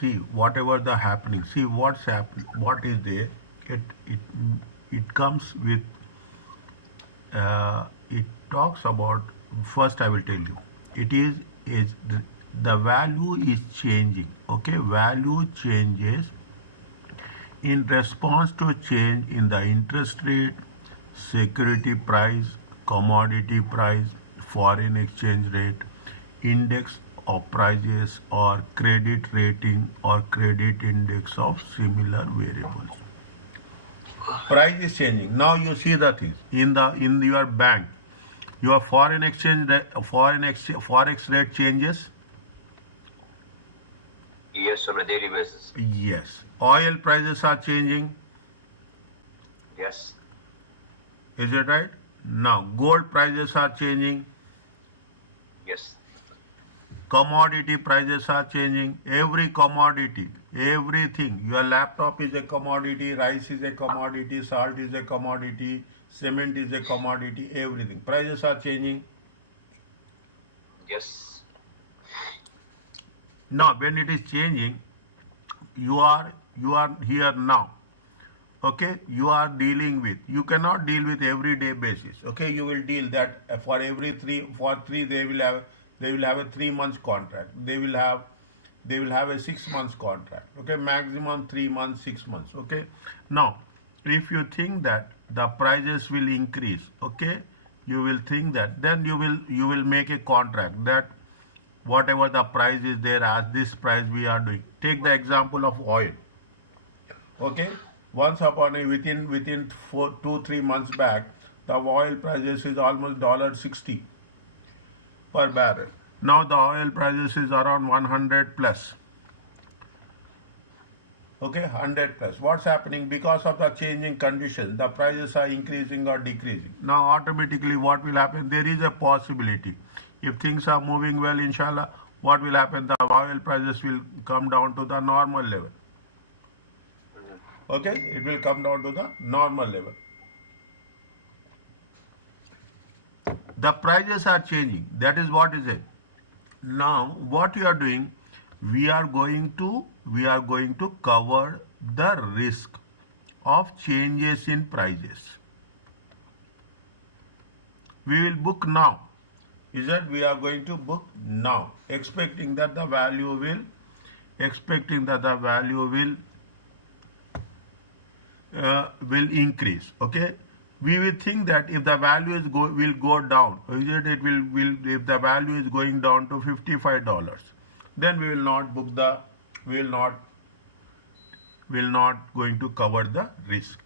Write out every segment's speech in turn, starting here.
see whatever the happening, see what's happening, what is there, it it it comes with it talks about, first I will tell you, it is the value is changing, okay, value changes in response to change in the interest rate, security price, commodity price, foreign exchange rate, index of prices, or credit rating or credit index of similar variables. Price is changing. Now you see the things in your bank. Your foreign exchange forex rate changes. Yes, on a daily basis. Yes. Oil prices are changing. Yes. Is it right? Now gold prices are changing. Yes. Commodity prices are changing. Every commodity, everything. Your laptop is a commodity, rice is a commodity, salt is a commodity, cement is a commodity, everything. Prices are changing. Yes. Now when it is changing, you are here now. Okay, you are dealing with, you cannot deal with everyday basis. Okay, you will deal that for every three they will have a 3 months contract, they will have a 6 months contract, okay, maximum 3 months, 6 months. Okay, now if you think that the prices will increase, okay, you will think that, then you will make a contract that whatever the price is there, as this price we are doing. Take the example of oil. Okay, once upon a within 2-3 months back, the oil prices is almost $60 per barrel. Now the oil prices is around 100 plus. Okay, 100 plus. What's happening? Because of the changing conditions, the prices are increasing or decreasing. Now automatically what will happen? There is a possibility. If things are moving well, inshallah, what will happen? The oil prices will come down to the normal level. Okay, it will come down to the normal level. The prices are changing. That is what is it. Now what you are doing, we are going to cover the risk of changes in prices. We will book now. Is that we are going to book now, expecting that the value will increase. Okay, we will think that if the value will go down, it will if the value is going down to $55, then we will not book the, we will not going to cover the risk.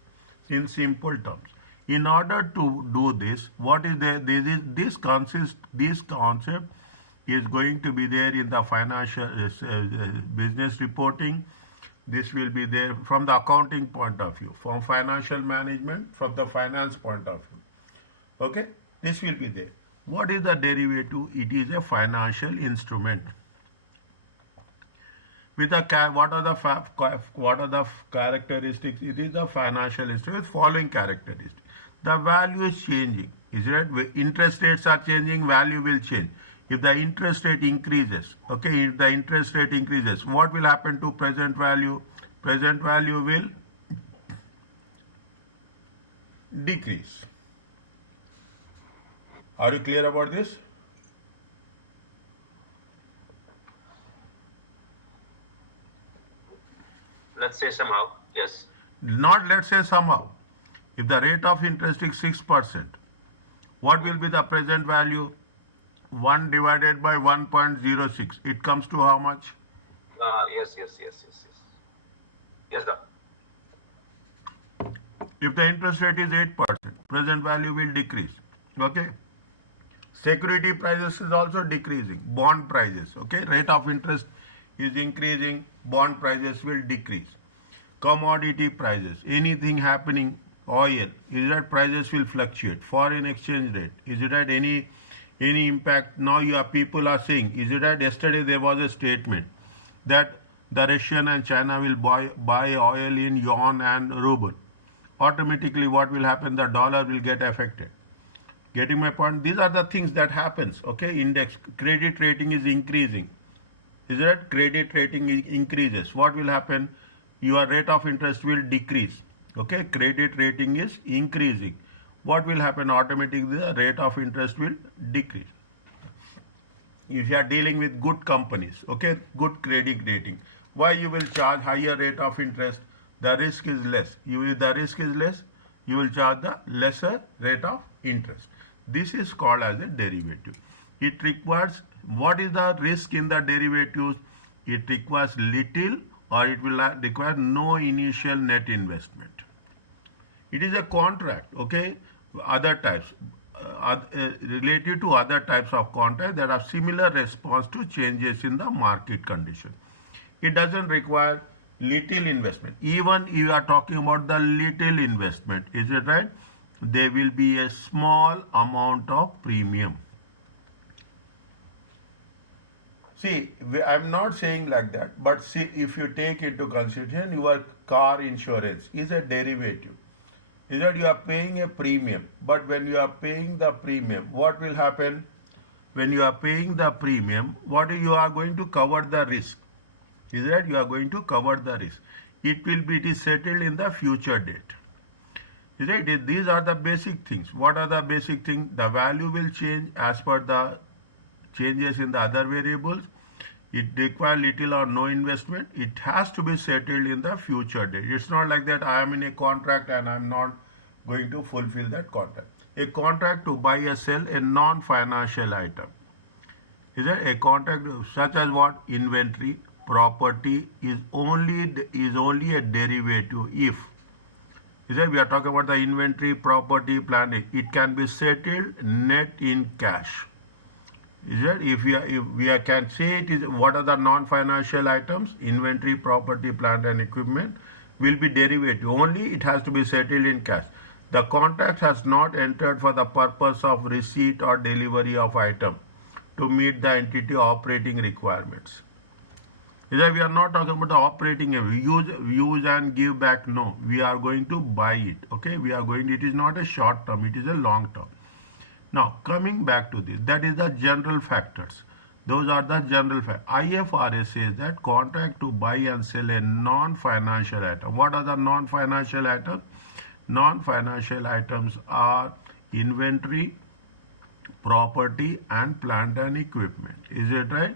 In simple terms, in order to do this, what is there? This concept is going to be there in the financial business reporting. This will be there from the accounting point of view, from financial management, from the finance point of view. Okay, this will be there. What is the derivative? It is a financial instrument. With the what are the characteristics? It is the financial instrument with following characteristics. The value is changing. Is it? Interest rates are changing, value will change. If the interest rate increases, okay, if the interest rate increases, what will happen to present value? Present value will decrease. Are you clear about this? Let's say somehow, yes. Not let's say somehow. If the rate of interest is 6%, what will be the present value? 1 divided by 1.06. It comes to how much? Yes. Yes, sir. If the interest rate is 8%, present value will decrease. Okay. Security prices is also decreasing. Bond prices, okay. Rate of interest is increasing. Bond prices will decrease. Commodity prices, anything happening, oil, is that prices will fluctuate. Foreign exchange rate, is it at any impact? Now your people are saying, is it that yesterday there was a statement that the Russian and China will buy oil in yuan and ruble. Automatically what will happen? The dollar will get affected. Getting my point? These are the things that happens. Okay, index credit rating is increasing. is that credit rating increases, what will happen? Your rate of interest will decrease. Okay, credit rating is increasing. What will happen? Automatically the rate of interest will decrease. If you are dealing with good companies, okay, good credit rating, why you will charge higher rate of interest? The risk is less. If the risk is less, you will charge the lesser rate of interest. This is called as a derivative. It requires, what is the risk in the derivatives? It requires little, or it will require no initial net investment. It is a contract, okay? Other types, related to other types of contract that have similar response to changes in the market condition. It doesn't require little investment. Even if you are talking about the little investment, is it right? There will be a small amount of premium. See, I'm not saying like that, but see, if you take into consideration your car insurance is a derivative, is that you are paying a premium, but when you are paying the premium, what will happen? When you are paying the premium, what you are going to cover the risk, is that you are going to cover the risk. It is settled in the future date. Is it? These are the basic things. What are the basic things? The value will change as per the changes in the other variables. It requires little or no investment. It has to be settled in the future date. It's not like that I am in a contract and I am not going to fulfill that contract. A contract to buy or sell a non-financial item. Is it? A contract such as what? Inventory, property is only a derivative if. Is it? We are talking about the inventory, property, plant. It can be settled net in cash. Is it? If we can say it is, what are the non-financial items? Inventory, property, plant and equipment will be derivative. Only it has to be settled in cash. The contract has not entered for the purpose of receipt or delivery of item to meet the entity operating requirements. Is that we are not talking about the operating, use and give back. No, we are going to buy it. Okay, we are going. It is not a short term. It is a long term. Now, coming back to this, that is the general factors. Those are the general factors. IFRS says that contract to buy and sell a non-financial item. What are the non-financial items? Non-financial items are inventory, property and plant and equipment. Is it right?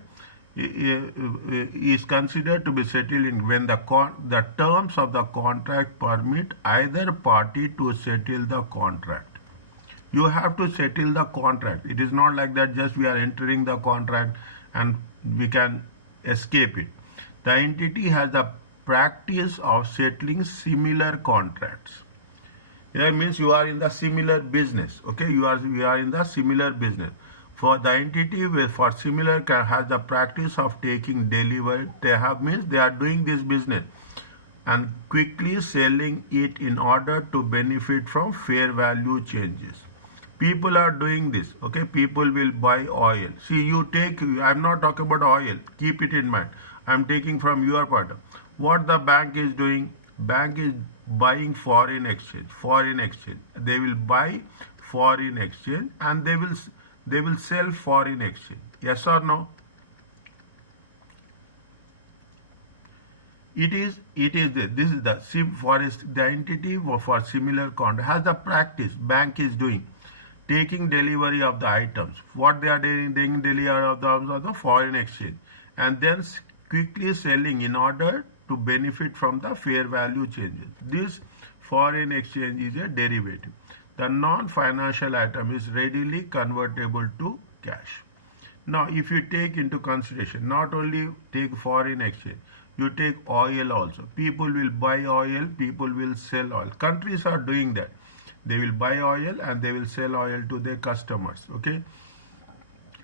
Is considered to be settled in when the terms of the contract permit either party to settle the contract. You have to settle the contract. It is not like that just we are entering the contract and we can escape it. The entity has the practice of settling similar contracts. That means you are in the similar business. Okay, we are in the similar business. For the entity for similar has the practice of taking delivery. Means they are doing this business and quickly selling it in order to benefit from fair value changes. People are doing this. Okay, people will buy oil. See, you take. I'm not talking about oil. Keep it in mind. I'm taking from your part. What the bank is doing? Bank is buying foreign exchange. Foreign exchange. They will buy foreign exchange and they will sell foreign exchange. Yes or no? It is this is the entity for similar contract has the practice. Bank is doing taking delivery of the items. What they are doing, taking delivery of the foreign exchange and then quickly selling in order to benefit from the fair value changes. This foreign exchange is a derivative. The non-financial item is readily convertible to cash. Now, if you take into consideration, not only take foreign exchange, you take oil also. People will buy oil, people will sell oil. Countries are doing that. They will buy oil and they will sell oil to their customers. Okay.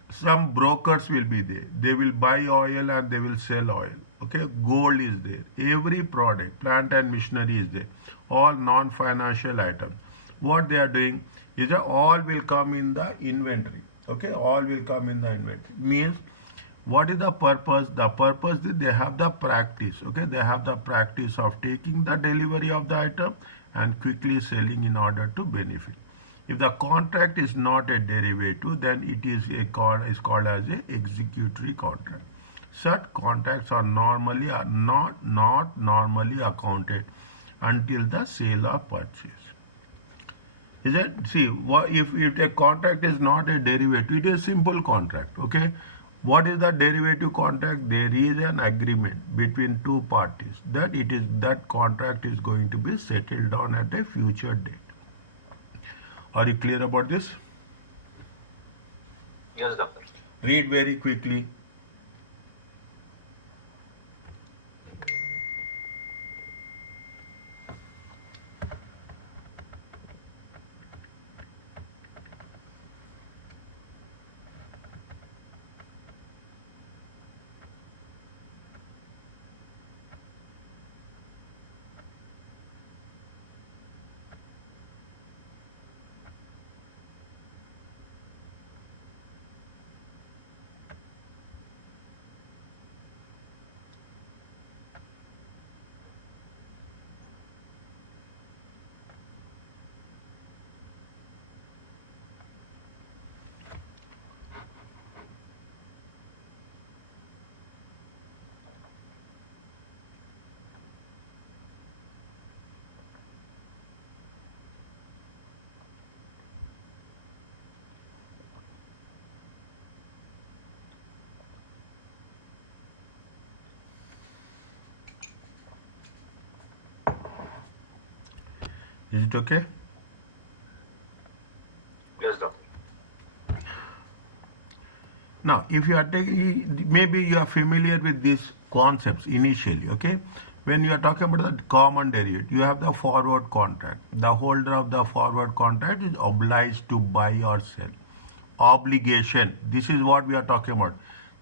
Some brokers will be there. They will buy oil and they will sell oil. Okay. Gold is there. Every product, plant and machinery is there. All non-financial items. What they are doing is that all will come in the inventory. Okay. All will come in the inventory. Means what is the purpose? The purpose is they have the practice. Okay. They have the practice of taking the delivery of the item and quickly selling in order to benefit. If the contract is not a derivative, then it is called as a executory contract. Such contracts are not normally accounted until the sale or purchase. Is it? See, if a contract is not a derivative, it is a simple contract. Okay. What is the derivative contract? There is an agreement between two parties that contract is going to be settled on at a future date. Are you clear about this? Yes, doctor. Read very quickly. Is it okay? Yes, doctor. Now, if you are taking, maybe you are familiar with these concepts initially, okay? When you are talking about the common derivative, you have the forward contract. The holder of the forward contract is obliged to buy or sell. Obligation, this is what we are talking about.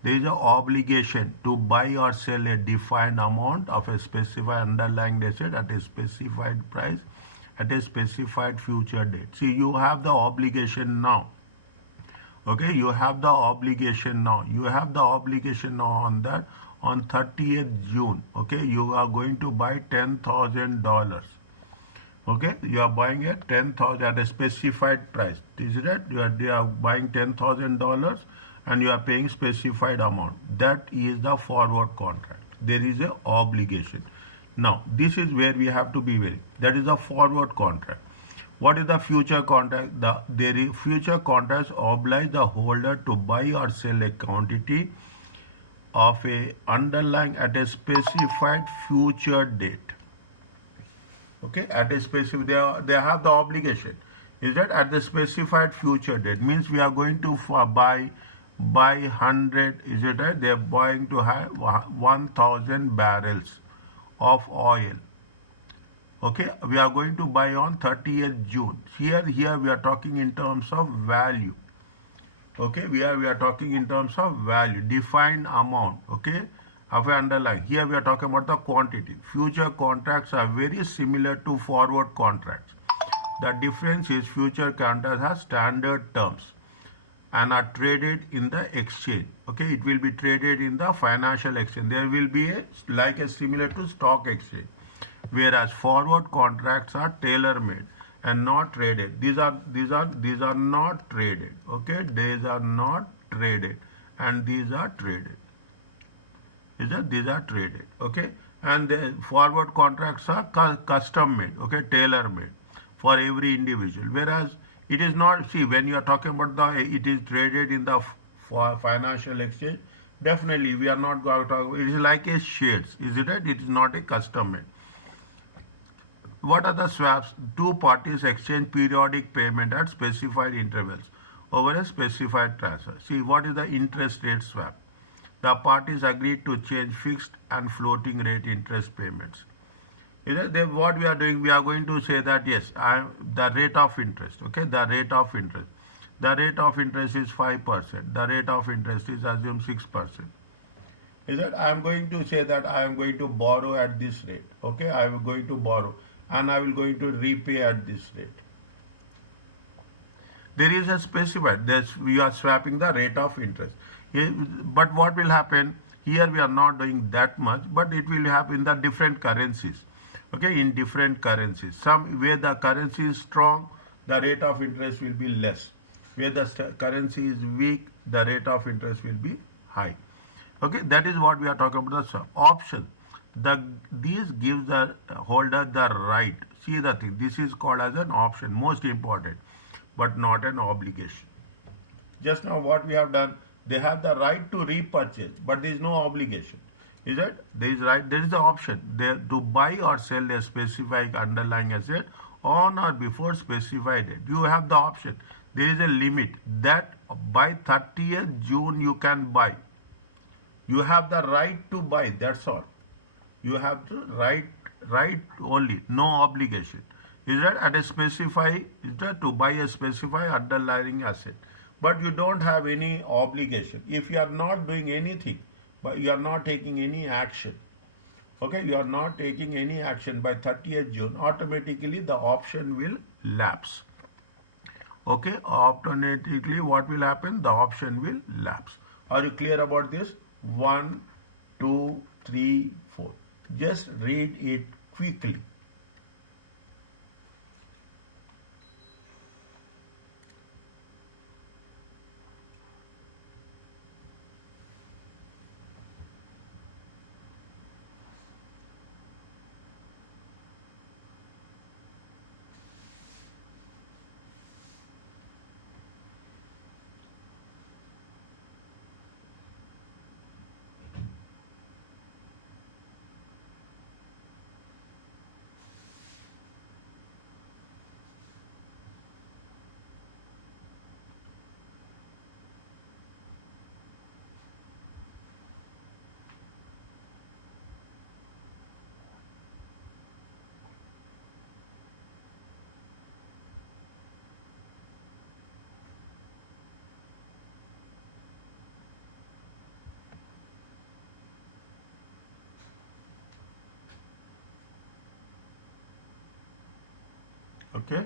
There is an obligation to buy or sell a defined amount of a specified underlying asset at a specified price at a specified future date. See, you have the obligation now. Okay, you have the obligation now. You have the obligation now on that on 30th June. Okay, you are going to buy $10,000. Okay, you are buying at 10,000 at a specified price. Is it? You are buying $10,000 and you are paying specified amount. That is the forward contract. There is a obligation. Now, this is where we have to be very. That is the forward contract. What is the future contract? The future contracts oblige the holder to buy or sell a quantity of a underlying at a specified future date. Okay, at a specific, they have the obligation. Is that at the specified future date? Means we are going to buy 100. Is it right? They are buying to have 1,000 barrels of oil. Okay, we are going to buy on 30th June. Here we are talking in terms of value. Okay, we are talking in terms of value, defined amount. Okay, of an underlying. Here we are talking about the quantity. Future contracts are very similar to forward contracts. The difference is future contracts have standard terms and are traded in the exchange. Okay, it will be traded in the financial exchange. There will be a similar to stock exchange. Whereas forward contracts are tailor-made and not traded. These are not traded. Okay, these are not traded, and these are traded. These are traded. Okay, and the forward contracts are custom-made. Okay, tailor-made for every individual. Whereas it is not. See, when you are talking about it is traded in the financial exchange. Definitely, we are not going to talk. It is like a shares. Is it right? It is not a custom-made. What are the swaps? Two parties exchange periodic payment at specified intervals over a specified transfer. See, what is the interest rate swap? The parties agreed to change fixed and floating rate interest payments. What we are doing, we are going to say that yes, the rate of interest. Okay, the rate of interest. The rate of interest is 5%. The rate of interest is assume 6%. Is that I am going to say that I am going to borrow at this rate. Okay, I am going to borrow and I will going to repay at this rate. There is a specified, we are swapping the rate of interest. But what will happen, here we are not doing that much, but it will happen in the different currencies. Okay, in different currencies. Some where the currency is strong, the rate of interest will be less. Where the currency is weak, the rate of interest will be high. Okay, that is what we are talking about. The option. This gives the holder the right. See the thing. This is called as an option, most important, but not an obligation. Just now what we have done, they have the right to repurchase, but there is no obligation. Is it? There is right. There is the option there to buy or sell a specific underlying asset on or before specified date. You have the option. There is a limit that by 30th June you can buy. You have the right to buy. That's all. You have to right only, no obligation. Is that at a specify? Is that to buy a specified underlying asset? But you don't have any obligation. If you are not doing anything, but you are not taking any action, okay, you are not taking any action by 30th June, automatically the option will lapse. Okay, automatically what will happen? The option will lapse. Are you clear about this? 1, 2, 3, 4. Just read it quickly. Okay.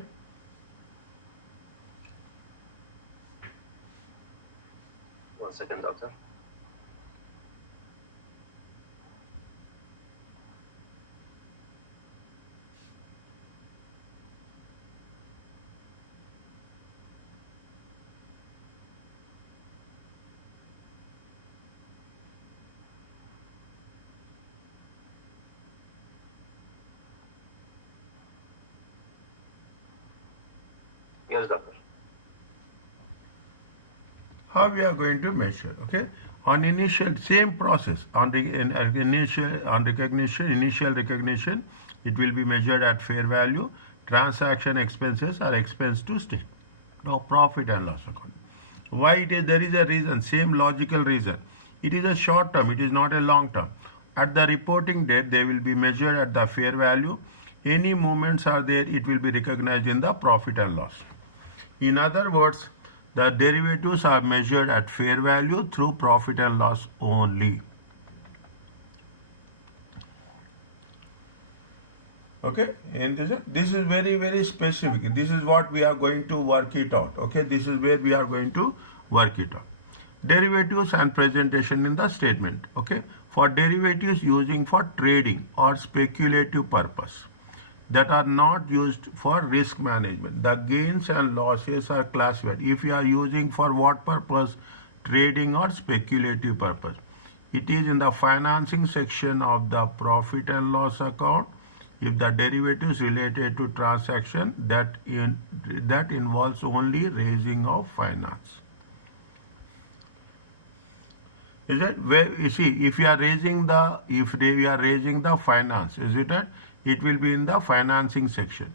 One second, doctor. Yes, doctor. How we are going to measure? Okay, on initial same process on initial recognition, it will be measured at fair value. Transaction expenses are expense to state. Now profit and loss account. Why it is? There is a reason. Same logical reason. It is a short term. It is not a long term. At the reporting date, they will be measured at the fair value. Any movements are there, it will be recognized in the profit and loss. In other words, the derivatives are measured at fair value through profit and loss only. Okay, and this is very, very specific. This is what we are going to work it out. Okay, this is where we are going to work it out. Derivatives and presentation in the statement. Okay, for derivatives using for trading or speculative purpose that are not used for risk management, the gains and losses are classified. If you are using for what purpose? Trading or speculative purpose. It is in the financing section of the profit and loss account. If the derivatives related to transaction that involves only raising of finance. Is it where you see if we are raising the finance, is it that it will be in the financing section.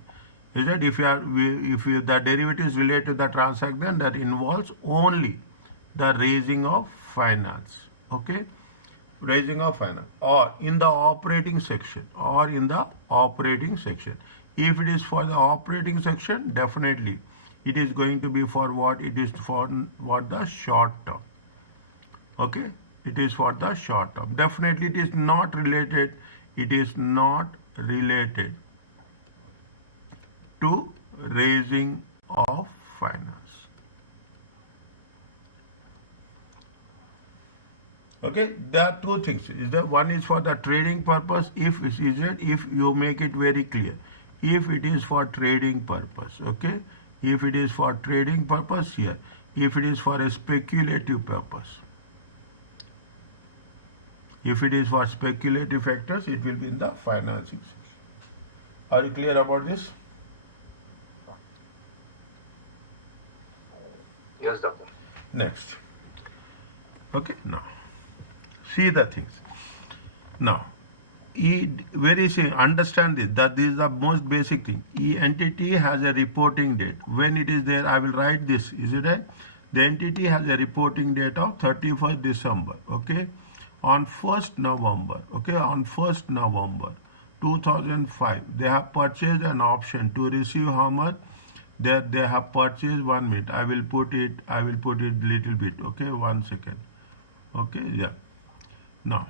Is that if the derivatives related to the transaction that involves only the raising of finance. Okay, raising of finance, or in the operating section, If it is for the operating section, definitely it is going to be for what? It is for what? The short term. Okay, it is for the short term. Definitely it is not related. It is not related to raising of finance. Okay, there are two things. Is that one is for the trading purpose? If you make it very clear, if it is for trading purpose, okay. If it is for trading purpose here, if it is for a speculative purpose, If it is for speculative factors, it will be in the financing section. Are you clear about this? Yes, doctor. Next. Okay, now see the things. Now, understand this, that this is the most basic thing. Entity has a reporting date. When it is there, I will write this. Is it right? The entity has a reporting date of 31st December. Okay, on 1st November. Okay, on 1st November 2005, they have purchased an option to receive how much? That they have purchased 1 minute. I will put it little bit. Okay, 1 second. Okay, yeah. Now,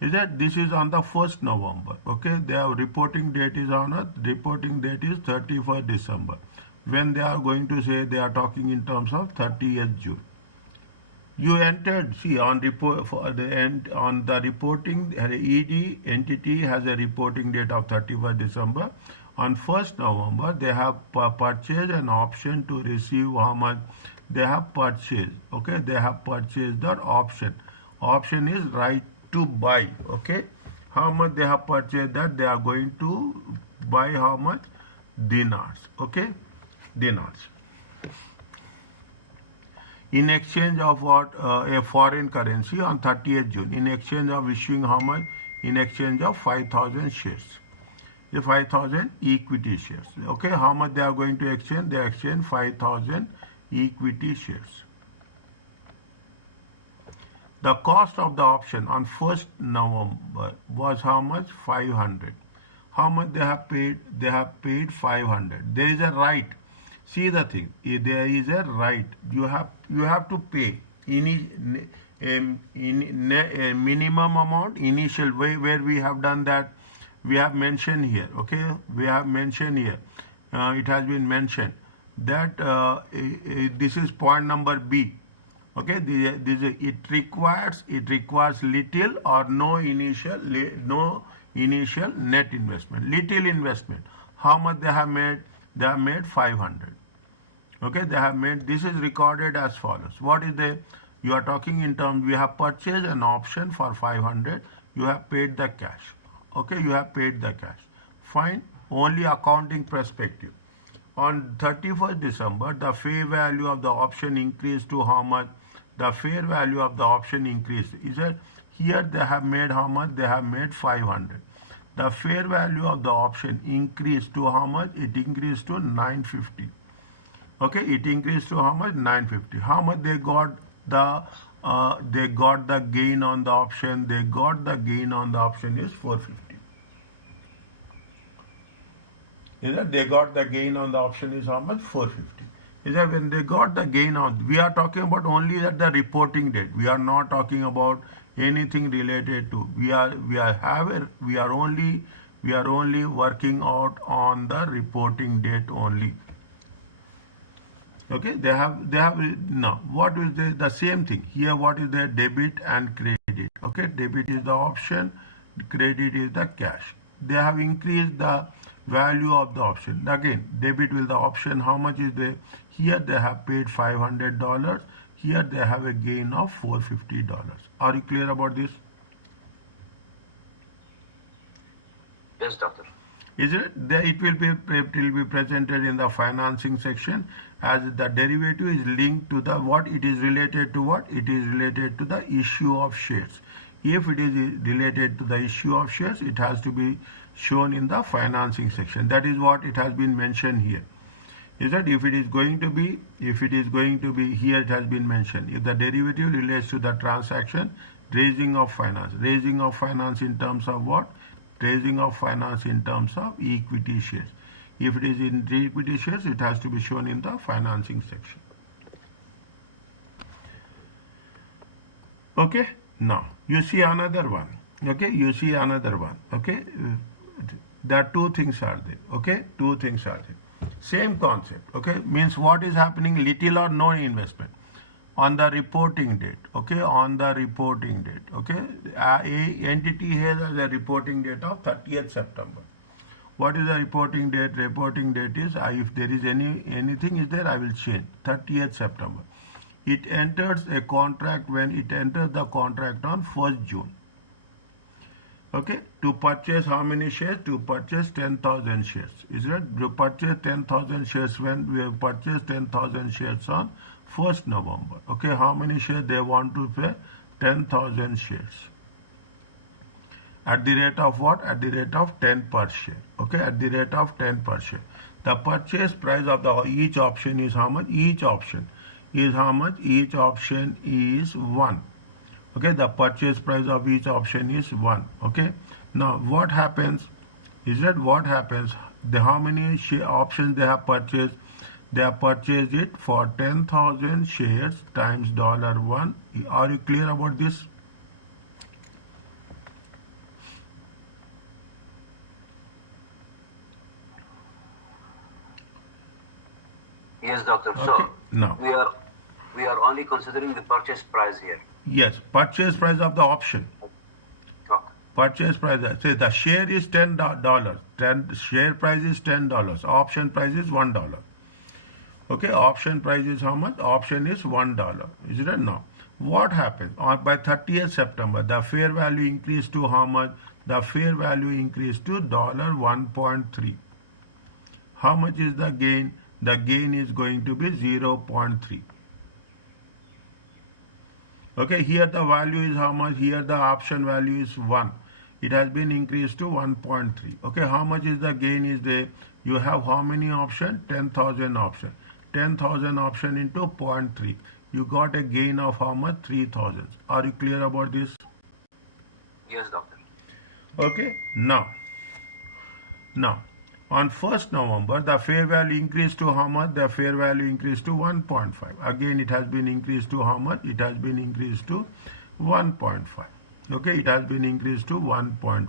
is that this is on the 1st November. Okay, their reporting date is 31st December. When they are going to say, they are talking in terms of 30th June. You entered, see, on report for the end on the reporting, ED entity has a reporting date of 31st December. On 1st November, they have purchased an option to receive how much they have purchased. Okay, they have purchased that option. Option is right to buy. Okay, how much they have purchased that? They are going to buy how much? Dinars. Okay, dinars. In exchange of what? A foreign currency on 30th June. In exchange of issuing how much? In exchange of 5,000 shares. The 5,000 equity shares. Okay, how much they are going to exchange? They exchange 5,000 equity shares. The cost of the option on 1st November was how much? 500. How much they have paid? They have paid 500. There is a right. See the thing. There is a right. You have to pay a minimum amount initial way where we have done that. We have mentioned here. Okay, we have mentioned here. It has been mentioned that this is point number B. Okay, it requires little or no initial net investment. Little investment. How much they have made? They have made 500. Okay, they have made. This is recorded as follows. What is the? You are talking in terms. We have purchased an option for 500. You have paid the cash. Okay, you have paid the cash. Fine. Only accounting perspective. On 31st December, the fair value of the option increased to how much? The fair value of the option increased. Is that here they have made how much? They have made 500. The fair value of the option increased to how much? It increased to 950. Okay, it increased to how much? 950. How much they got the gain on the option? They got the gain on the option is 450. Is that they got the gain on the option is how much? 450. Is that when they got the gain on? We are talking about only at the reporting date. We are not talking about anything related to. We are only working out on the reporting date only. Okay, they have now what is the same thing here? What is the debit and credit? Okay, debit is the option, credit is the cash. They have increased the value of the option. Again, debit will the option. How much is there? Here they have paid $500. Here they have a gain of $450. Are you clear about this? Yes, doctor. Is it? It will be presented in the financing section as the derivative is linked to the what? It is related to what? It is related to the issue of shares. If it is related to the issue of shares, it has to be shown in the financing section. That is what it has been mentioned here. Is that if it is going to be here it has been mentioned. If the derivative relates to the transaction, raising of finance in terms of what? Raising of finance in terms of equity shares. If it is in equity shares, it has to be shown in the financing section. Okay, now you see another one. Okay, you see another one. Okay, there are two things are there. Okay, two things are there. Same concept. Okay, means what is happening? Little or no investment on the reporting date. Okay, on the reporting date. Okay, a entity has a reporting date of 30th September. What is the reporting date? Reporting date is if there is anything is there, I will change 30th September. it enters a contract when it enters the contract on 1st June. Okay, to purchase how many shares? To purchase 10,000 shares. Is it to purchase 10,000 shares when we have purchased 10,000 shares on 1st November? Okay, how many shares they want to pay? 10,000 shares. At the rate of what? At the rate of 10 per share. Okay, at the rate of 10 per share. The purchase price of the each option is how much? Each option is how much? Each option is 1. Okay, the purchase price of each option is 1. Okay, now what happens is that what happens, how many options they have purchased? They have purchased it for 10,000 shares times $1. Are you clear about this? Yes, doctor. Okay, So now we are only considering the purchase price here. yes, purchase price of the option. Okay. Purchase price, say the share is $10. Share price is $10. Option price is $1. Okay, option price is how much? Option is $1. Is it now? What happens? By 30th September, the fair value increased to how much? The fair value increased to $1.3. How much is the gain? The gain is going to be 0.3. Okay, here the value is how much? Here the option value is 1. It has been increased to 1.3. Okay, how much is the gain is there? You have how many option? 10,000 option. 10,000 option into 0.3. You got a gain of how much? 3,000. Are you clear about this? Yes, doctor. Okay, now on 1st November, the fair value increased to how much? The fair value increased to 1.5. Again, it has been increased to how much? It has been increased to 1.5. Okay, it has been increased to 1.5.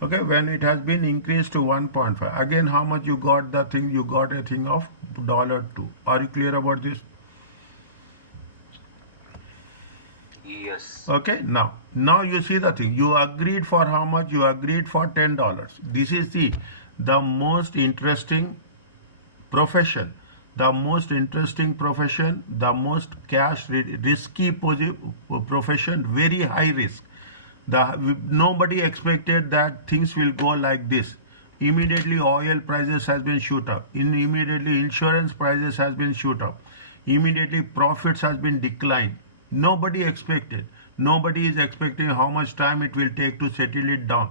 Okay, when it has been increased to 1.5, again, how much you got the thing? You got a thing of $2. Are you clear about this? Yes. Okay, now you see the thing. You agreed for how much? You agreed for $10. This is the most interesting profession, the most interesting profession, the most cash risky profession, very high risk. Nobody expected that things will go like this. Immediately oil prices has been shoot up. Immediately insurance prices has been shoot up. Immediately profits has been declined. Nobody expected. Nobody is expecting how much time it will take to settle it down.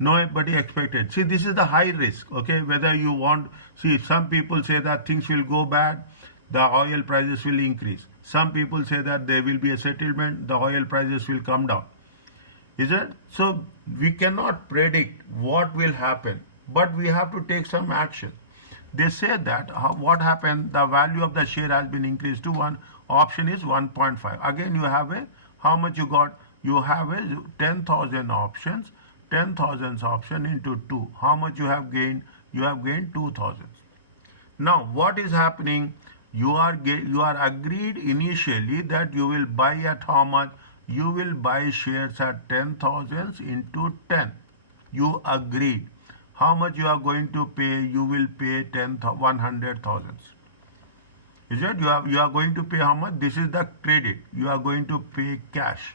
Nobody expected. See, this is the high risk. Okay, whether you want, see, some people say that things will go bad, the oil prices will increase. Some people say that there will be a settlement, the oil prices will come down. Is it? So we cannot predict what will happen, but we have to take some action. They say that what happened, the value of the share has been increased to 1, option is 1.5. Again, you have a, how much you got? You have a 10,000 options, 10,000 option into 2. How much you have gained? You have gained 2,000. Now, what is happening? You are agreed initially that you will buy at how much? You will buy shares at 10,000 into 10. You agreed. How much you are going to pay? You will pay 100,000. Is it? You are going to pay how much? This is the credit. You are going to pay cash.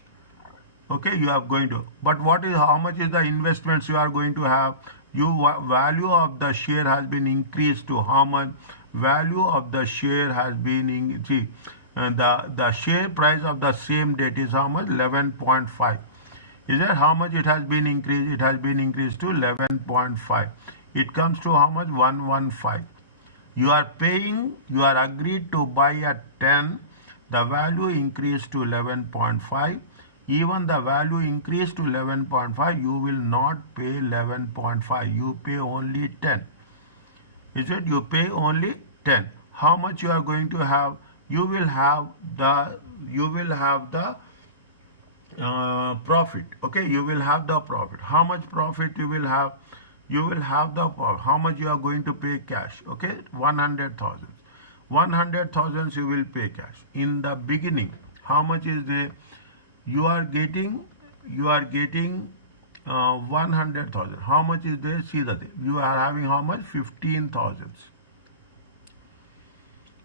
Okay, you are going to. But what is, how much is the investments you are going to have? Value of the share has been increased to how much? Value of the share has been the share price of the same date is how much? 11.5. Is that how much it has been increased? It has been increased to 11.5. It comes to how much? 115. You are paying, you are agreed to buy at 10. The value increased to 11.5. Even the value increased to 11.5, you will not pay 11.5. You pay only 10. Is it? You pay only 10. How much you are going to have? You will have the profit. Okay, you will have the profit. How much profit you will have? You will have the profit. How much you are going to pay cash? Okay, 100,000. 100,000 you will pay cash. In the beginning, how much is there? You are getting 100,000. How much is there? See that you are having how much? 15,000.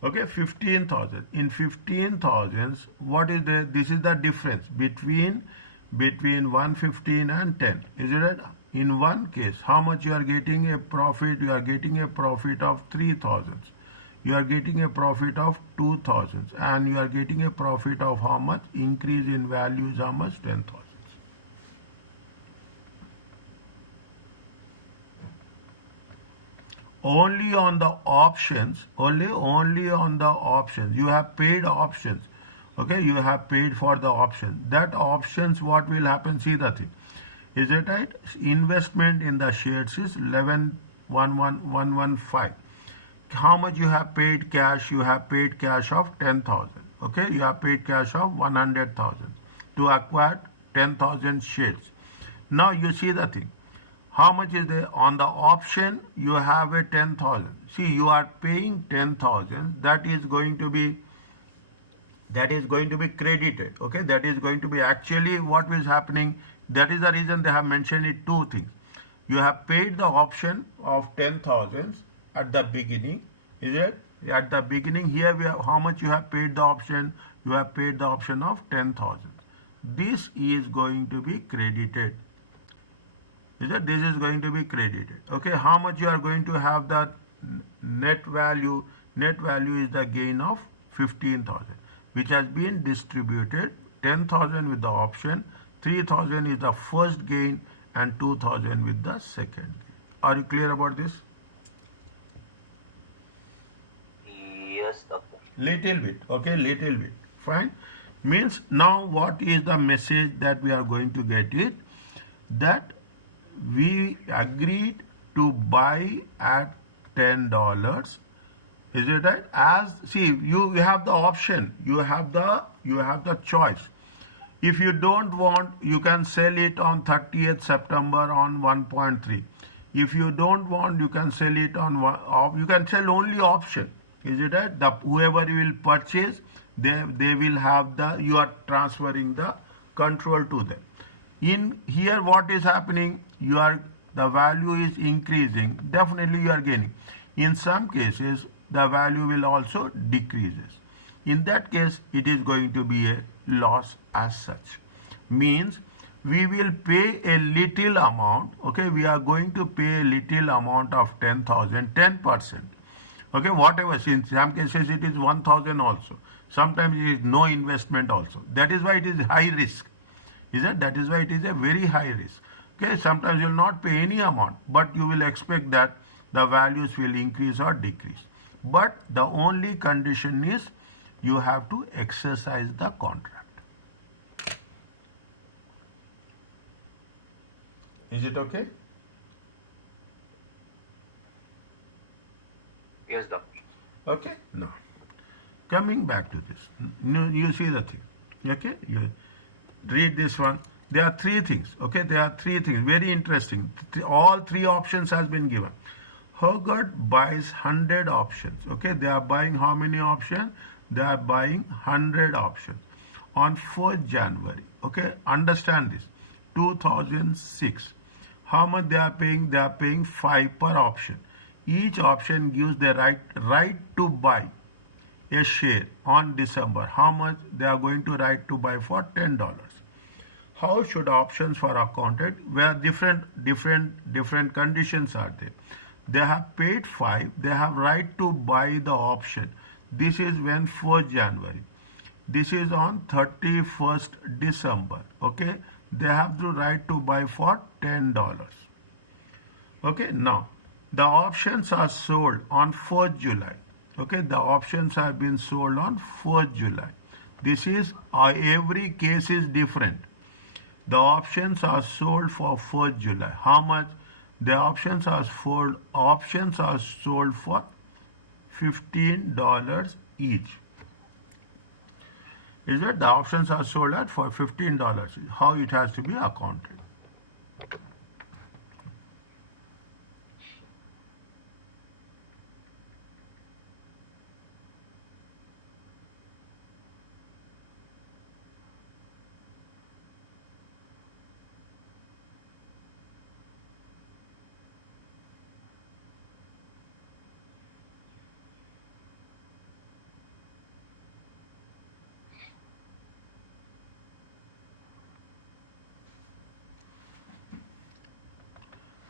Okay, 15,000. In 15,000, what is this is the difference between 115 and 10. Is it right? In one case, how much you are getting a profit? You are getting a profit of 3,000. You are getting a profit of 2,000, and you are getting a profit of how much? Increase in value is how much? 10,000. Only on the options, only on the options. You have paid options. Okay, you have paid for the option. That options, what will happen? See the thing. Is it right? Investment in the shares is 11,11115. How much you have paid cash? You have paid cash of 10,000. Okay, you have paid cash of 100,000 to acquire 10,000 shares. Now you see the thing. How much is there on the option? You have a 10,000. See, you are paying 10,000. That is going to be credited. Okay, that is going to be actually what is happening. That is the reason they have mentioned it two things. You have paid the option of 10,000 at the beginning. Is it? At the beginning here we have how much you have paid the option. You have paid the option of 10,000. This is going to be credited. Is it? This is going to be credited. Okay, how much you are going to have that net value? Net value is the gain of 15,000, which has been distributed. 10,000 with the option, 3,000 is the first gain, and 2,000 with the second gain. Are you clear about this? Yes, doctor. Little bit. Okay, little bit. Fine. Means now what is the message that we are going to get it? That we agreed to buy at $10. Is it right? As see, you have the option, you have the choice. If you don't want, you can sell it on 30th September on 1.3. If you don't want, you can sell it on you can sell only option. Is it right? Whoever will purchase, they will have you are transferring the control to them. In here, what is happening? The value is increasing. Definitely, you are gaining. In some cases, the value will also decreases. In that case, it is going to be a loss as such. Means we will pay a little amount. Okay, we are going to pay a little amount of 10,000, 10%. Okay, whatever. In some cases, it is 1,000 also. Sometimes it is no investment also. That is why it is high risk. Is it? That is why it is a very high risk. Okay, sometimes you will not pay any amount, but you will expect that the values will increase or decrease. But the only condition is you have to exercise the contract. Is it okay? Yes, doctor. Okay, now coming back to this, you see the thing. Okay, you read this one. There are three things. Okay, there are three things. Very interesting. All three options has been given. Hogarth buys 100 options. Okay, they are buying how many options? They are buying 100 options on 4th January. Okay, understand this. 2006. How much they are paying? They are paying 5 per option. Each option gives the right to buy a share on December. How much they are going to right to buy for $10. How should options for accounted? Where different conditions are there. They have paid 5. They have right to buy the option. This is when 4th January. This is on 31st December. Okay, they have the right to buy for $10. Okay, now the options are sold on 4th July. Okay, the options have been sold on 4th July. This is every case is different. The options are sold for 4th July. How much? The options are sold for $15 each. Is it? The options are sold at for $15 each. How it has to be accounted?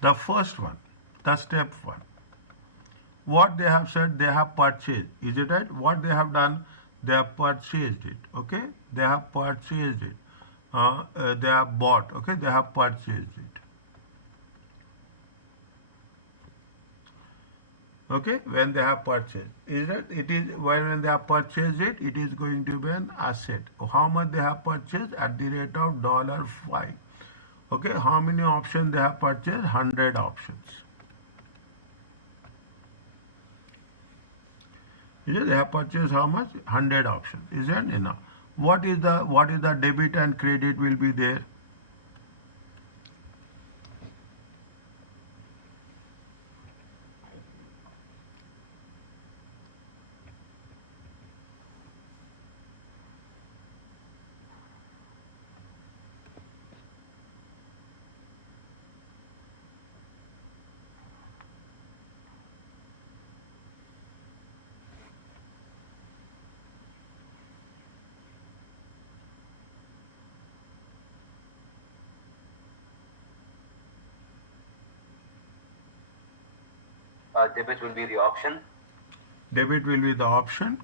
The first one, the step one. What they have said, they have purchased. Is it right? What they have done, they have purchased it. Okay? They have purchased it. They have bought. Okay? They have purchased it. Okay? When they have purchased. Is that? It is when they have purchased it, it is going to be an asset. How much they have purchased? At the rate of $5. Okay? How many options they have purchased? 100 options. They have purchased how much? 100 options. Isn't enough. What is the debit and credit will be there? Debit will be the option. Debit will be the option.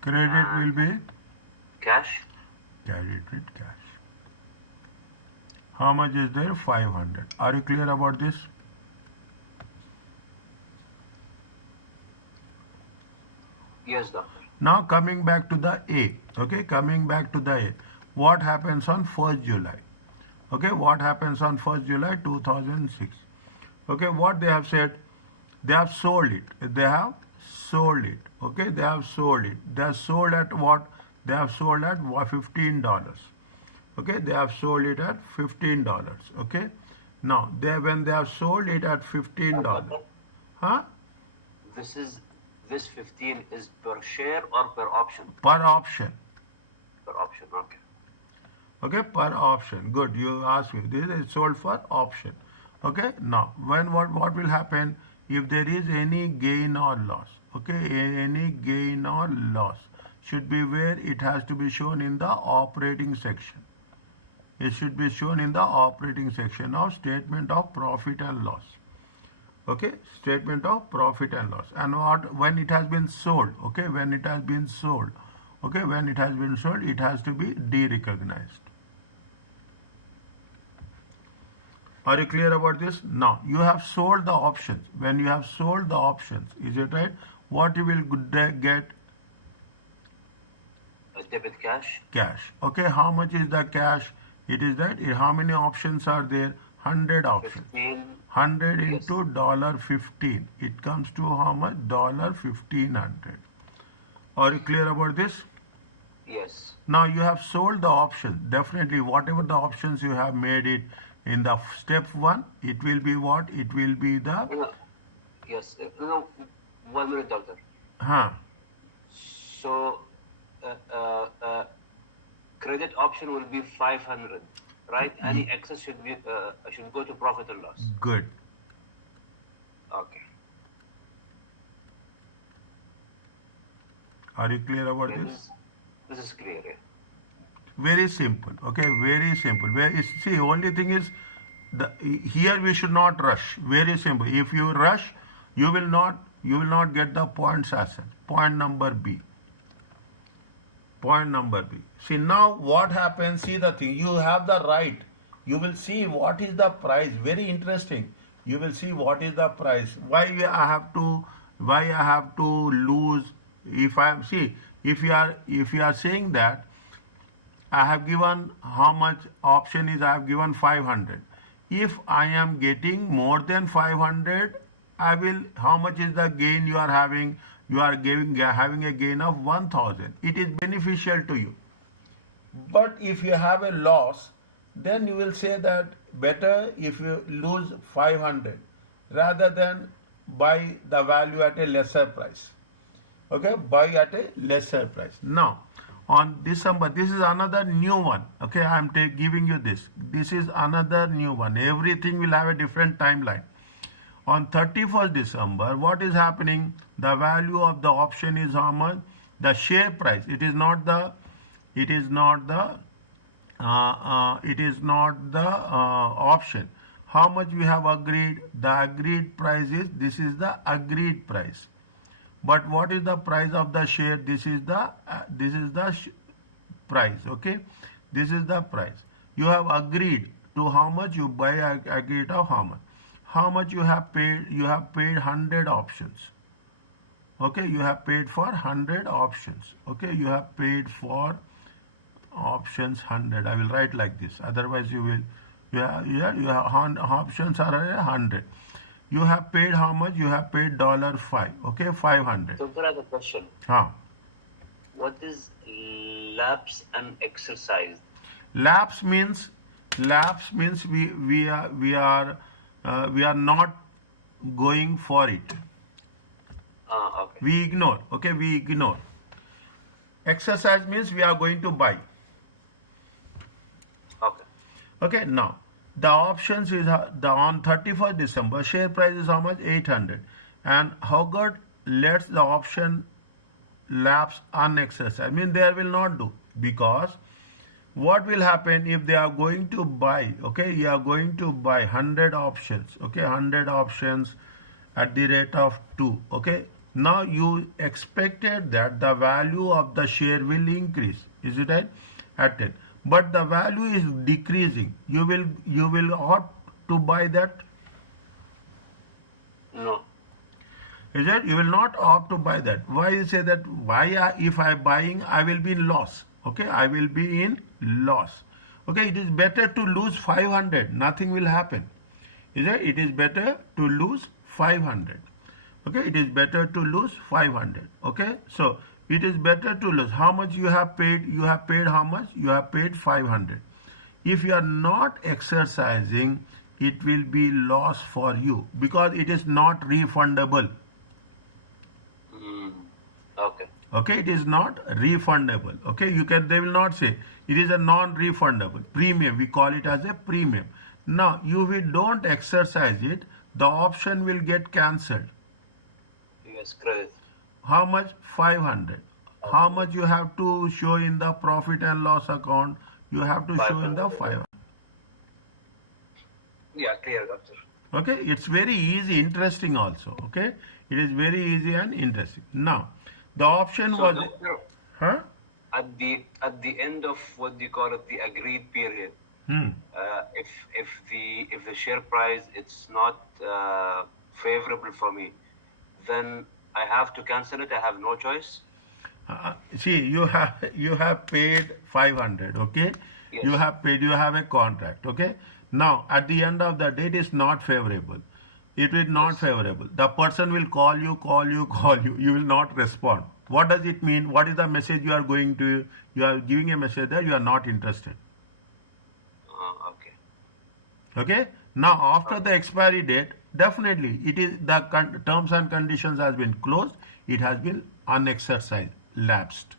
Credit will be Cash. credit with cash. How much is there? 500. Are you clear about this? Yes, doctor. Now coming back to the A. Okay, coming back to the A. What happens on 1st July? Okay, what happens on 1st July 2006? Okay, what they have said, they have sold it. They have sold it. Okay, they have sold it. They have sold at what? They have sold at $15. Okay, they have sold it at $15. Okay, now when they have sold it at $15, huh? This 15 is per share or per option? Per option. Per option. Okay. Okay, per option. Good, you asked me. This is sold for option. Okay, now what will happen if there is any gain or loss? Okay, any gain or loss should be where it has to be shown in the operating section. It should be shown in the operating section of statement of profit and loss. Okay, statement of profit and loss. And when it has been sold, okay, when it has been sold, okay, when it has been sold, it has to be de-recognized. Are you clear about this? Now, you have sold the options. When you have sold the options, is it right? What you will get? Debit cash. Cash. Okay, how much is the cash? It is that. How many options are there? 100 options. 15. 100 Yes. into $15. It comes to how much? $1,500. Are you clear about this? Yes. Now you have sold the options. Definitely, whatever the options you have made it in the step 1, it will be what? It will be the Yes. No, 1 minute, doctor. huh. So, credit option will be 500, right? Any excess should go to profit and loss. Good. Okay. Are you clear about this? This is clear. Yeah. Very simple. Okay, very simple. See, only thing is, here we should not rush. Very simple. If you rush, you will not get the points as such. Point number B. Point number B. See, now what happens? See the thing. You have the right. You will see what is the price. Very interesting. You will see what is the price. Why I have to lose? If you are saying that I have given how much option is, I have given 500. If I am getting more than 500, I will, how much is the gain you are having? You are having a gain of 1000. It is beneficial to you. But if you have a loss, then you will say that better if you lose 500 rather than buy the value at a lesser price. Okay, buy at a lesser price. Now, on December, this is another new one. Okay, I am giving you this. This is another new one. Everything will have a different timeline. On 31st December, what is happening? The value of the option is how much? The share price. It is not the it is not the option. How much we have agreed? The agreed price is, this is the agreed price. But what is the price of the share? This is the price. Okay, this is the price. You have agreed to how much you buy. Agreed of how much? How much you have paid? You have paid 100 options. Okay, you have paid for 100 options. Okay, you have paid for options 100. I will write like this. Otherwise, you will. You have options are 100. You have paid how much? You have paid $5. Okay, 500. So, sir, I have a question. Huh. What is lapse and exercise? Lapse means we are not going for it. Okay. We ignore. Okay, we ignore. Exercise means we are going to buy. Okay. Okay, now the options is on 31st December share price is how much? 800, and Hogarth lets the option lapse unexercised. I mean, they will not do, because what will happen if they are going to buy? Okay, you are going to buy 100 options. Okay, 100 options at the rate of 2. Okay, now you expected that the value of the share will increase. Is it right? At 10. But the value is decreasing. You will opt to buy that? No. Is it? You will not opt to buy that. Why you say that? Why if I buying, I will be in loss. Okay, I will be in loss. Okay, it is better to lose 500. Nothing will happen. Is it? It is better to lose 500. Okay, it is better to lose 500. Okay, so it is better to lose. How much you have paid? You have paid how much? You have paid 500. If you are not exercising, it will be loss for you, because it is not refundable. Okay. Okay, it is not refundable. Okay, they will not say it is a non-refundable premium. We call it as a premium. Now, don't exercise it, the option will get cancelled. Yes, credit. How much? 500. How much you have to show in the profit and loss account? You have to show in the 500. Yeah, clear, doctor. Okay, it's very easy, interesting also. Okay, it is very easy and interesting. Now, the option So, was, doctor, huh? at the end of what do you call it, the agreed period, if the share price it's not favorable for me, then I have to cancel it. I have no choice. See, you have paid 500. Okay, Yes. you have paid. You have a contract. Okay. Now, at the end of the day, it is not favorable. It is not favorable. The person will call you. You will not respond. What does it mean? What is the message you are going to? You are giving a message that you are not interested. Okay. Okay. Now, after the expiry date, definitely it is the terms and conditions has been closed. It has been unexercised, lapsed.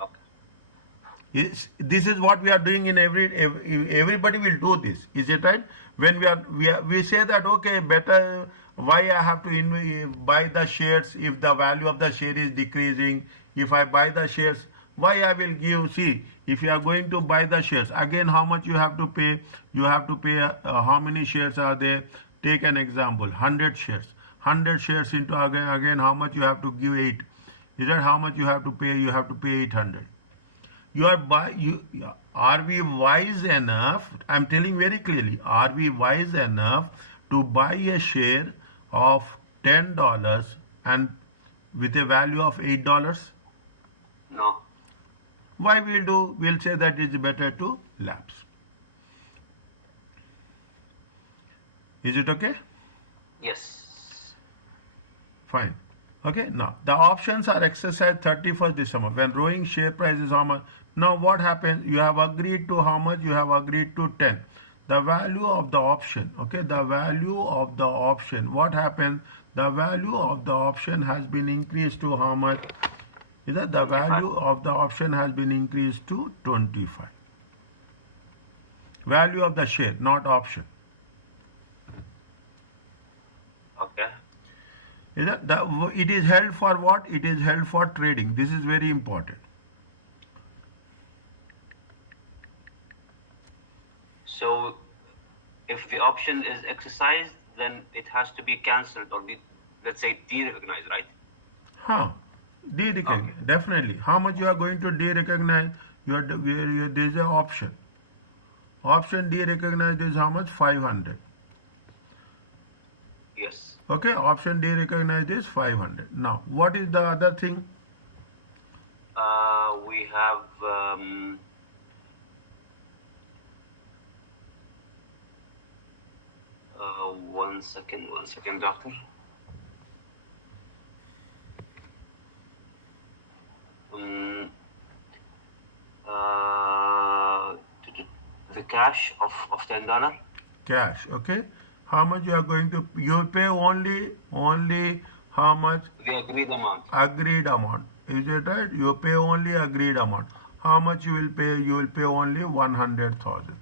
Okay. This is what we are doing in everybody will do this. Is it right? When we say that, okay, better, why I have to buy the shares if the value of the share is decreasing? If I buy the shares, why I will give? See, if you are going to buy the shares, again, how much you have to pay? You have to pay, how many shares are there? Take an example, 100 shares. 100 shares into again, how much you have to give? 8. Is that how much you have to pay? You have to pay 800. Are we wise enough? I'm telling very clearly, are we wise enough to buy a share of $10 and with a value of $8? No. Why we'll say that it's better to lapse. Is it okay? Yes. Fine. Okay, now the options are exercised 31st December when growing share price is how much. Now what happens? You have agreed to how much? You have agreed to 10. The value of the option, okay, the value of the option, what happens? The value of the option has been increased to how much? Is that the value of the option has been increased to 25. Value of the share, not option. Okay. It is held for what? It is held for trading. This is very important. So if the option is exercised, then it has to be cancelled or let's say de-recognized, right? Huh. De-recognize. Okay. Definitely. How much you are going to de-recognize? There is an option. Option de-recognized is how much? 500. Yes. Okay. Option de-recognized is 500. Now, what is the other thing? We have one second, doctor. Um, uh, the cash of $10. Cash. Okay. How much you are going to? You pay only how much? The agreed amount. Agreed amount. Is it right? You pay only agreed amount. How much you will pay? You will pay only 100,000.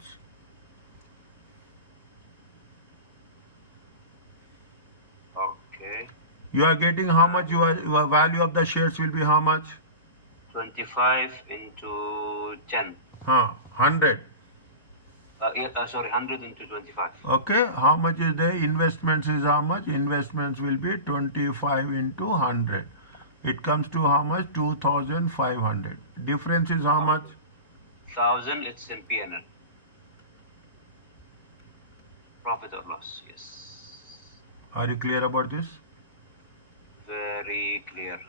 Okay. You are getting how much? Your value of the shares will be how much? 25 into 10. 100. Sorry, 100 into 25. Okay. How much is the investments is how much? Investments will be 25 into 100. It comes to how much? 2,500. Difference is how much? 1,000, it's in P&L. Profit or loss, yes. Are you clear about this? Very clear.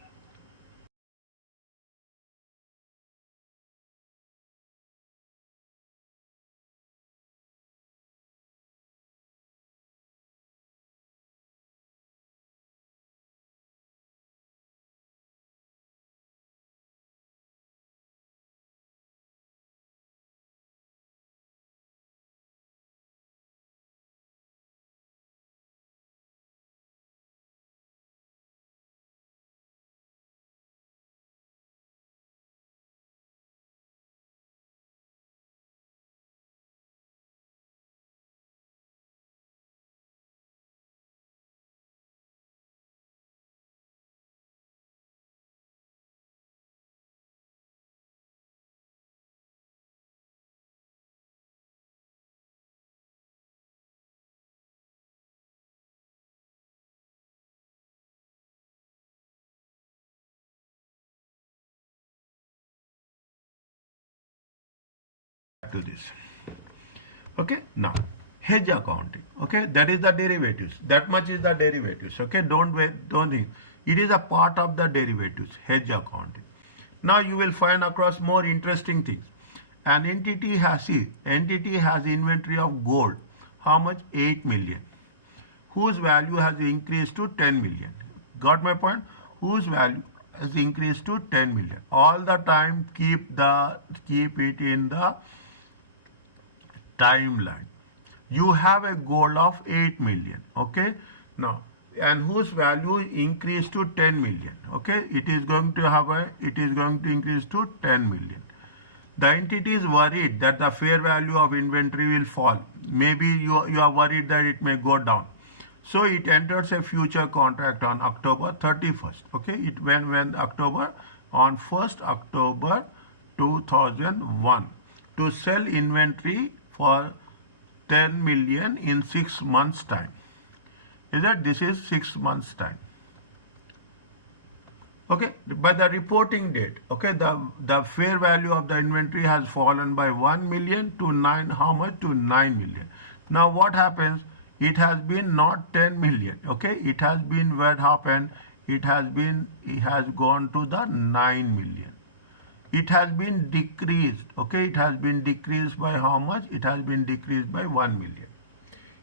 To this. Okay. Now, hedge accounting. Okay. That is the derivatives. That much is the derivatives. Okay. Don't wait. Don't think. It is a part of the derivatives. Hedge accounting. Now you will find across more interesting things. An entity has inventory of gold. How much? 8 million. Whose value has increased to 10 million. Got my point? Whose value has increased to 10 million. All the time keep it in the timeline. You have a goal of 8 million. Okay. Now, and whose value increased to 10 million. Okay. It is going to increase to 10 million. The entity is worried that the fair value of inventory will fall. Maybe you are worried that it may go down. So it enters a future contract on October 31st. Okay, it when October on 1st October 2001 to sell inventory for 10 million in 6 months time. Is that this is 6 months time? Okay, by the reporting date, okay, the fair value of the inventory has fallen by 1 million to 9, how much? To 9 million. Now what happens? It has been not 10 million, okay, it has been, what happened? It has gone to the 9 million. It has been decreased, okay, it has been decreased by how much? It has been decreased by 1 million.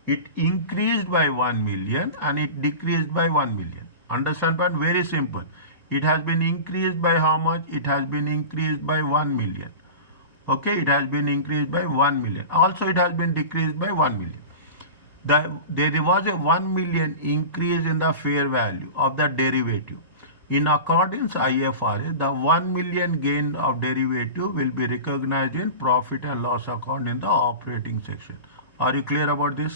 It increased by 1 million and it decreased by 1 million. Understand, but very simple. It has been increased by how much? It has been increased by 1 million. Okay, it has been increased by 1 million. Also, it has been decreased by 1 million. There was a 1 million increase in the fair value of the derivative. In accordance IFRS, the 1 million gain of derivative will be recognized in profit and loss account in the operating section. Are you clear about this?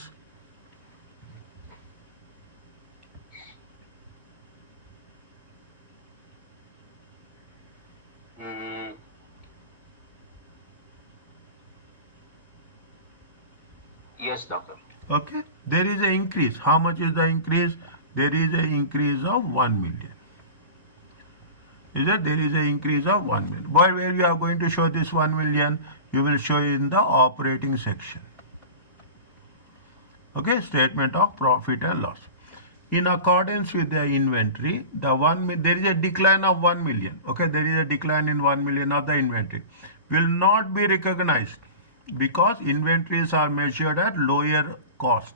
Yes, doctor. Okay, there is an increase. How much is the increase? There is an increase of 1 million. Is that there is an increase of 1 million? But where you are going to show this 1 million, you will show in the operating section. Okay, statement of profit and loss. In accordance with the inventory, there is a decline of 1 million. Okay, there is a decline in 1 million of the inventory. Will not be recognized because inventories are measured at lower cost.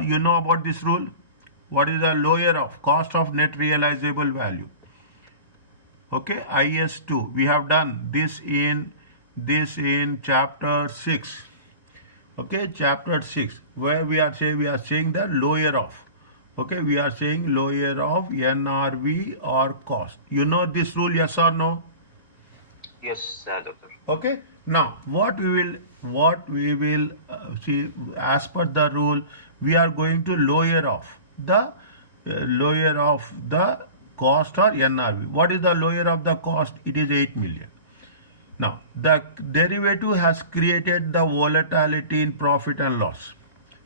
You know about this rule? What is the lower of cost of net realizable value? Okay, IS2. We have done this in chapter 6. Okay, chapter 6, where we are saying the lower of. Okay, we are saying lower of NRV or cost. You know this rule, yes or no? Yes, doctor. Okay, now what we will see as per the rule, we are going to lower of the cost or NRV. What is the lower of the cost? It is 8 million. Now, the derivative has created the volatility in profit and loss.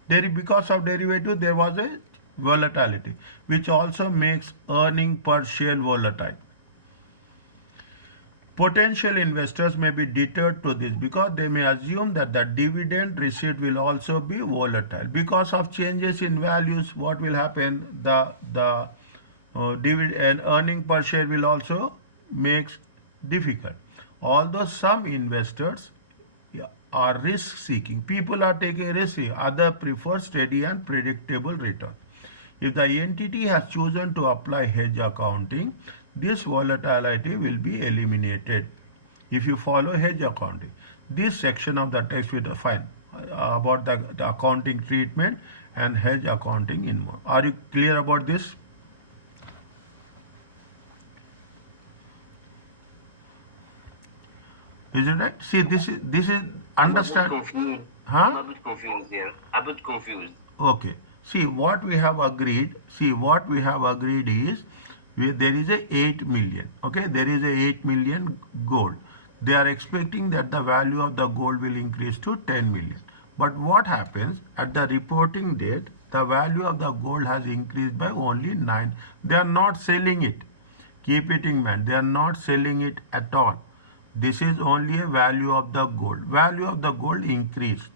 Because of derivative, there was a volatility, which also makes earning per share volatile. Potential investors may be deterred to this because they may assume that the dividend receipt will also be volatile. Because of changes in values, what will happen? The dividend earning per share will also makes difficult. Although some investors are risk seeking, people are taking risk, others prefer steady and predictable return. If the entity has chosen to apply hedge accounting, this volatility will be eliminated if you follow hedge accounting. This section of the text will define about the accounting treatment and hedge accounting in more. Are you clear about this? Is it right? See, this is understand. I'm a bit confused here. A bit confused. Okay. See what we have agreed. Is there is a 8 million. Okay, there is a 8 million gold. They are expecting that the value of the gold will increase to 10 million. But what happens at the reporting date? The value of the gold has increased by only 9. They are not selling it. Keep it in mind. They are not selling it at all. This is only a value of the gold. Value of the gold increased.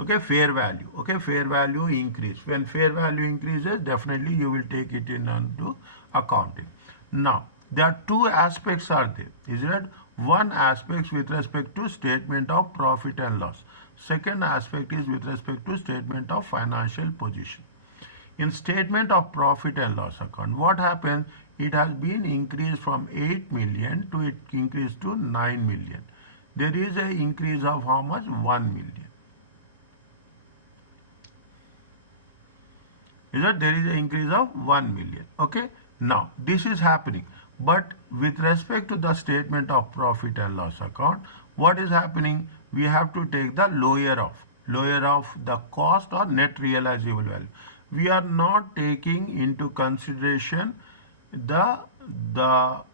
Okay, fair value. Okay, fair value increase. When fair value increases, definitely you will take it in onto accounting. Now, there are two aspects are there. Is it? One aspect with respect to statement of profit and loss. Second aspect is with respect to statement of financial position. In statement of profit and loss account, what happens? It has been increased from 8 million to it increased to 9 million. There is an increase of how much? 1 million. Is that there is an increase of 1 million. Okay. Now this is happening. But with respect to the statement of profit and loss account, what is happening? We have to take the lower of the cost or net realizable value. We are not taking into consideration we are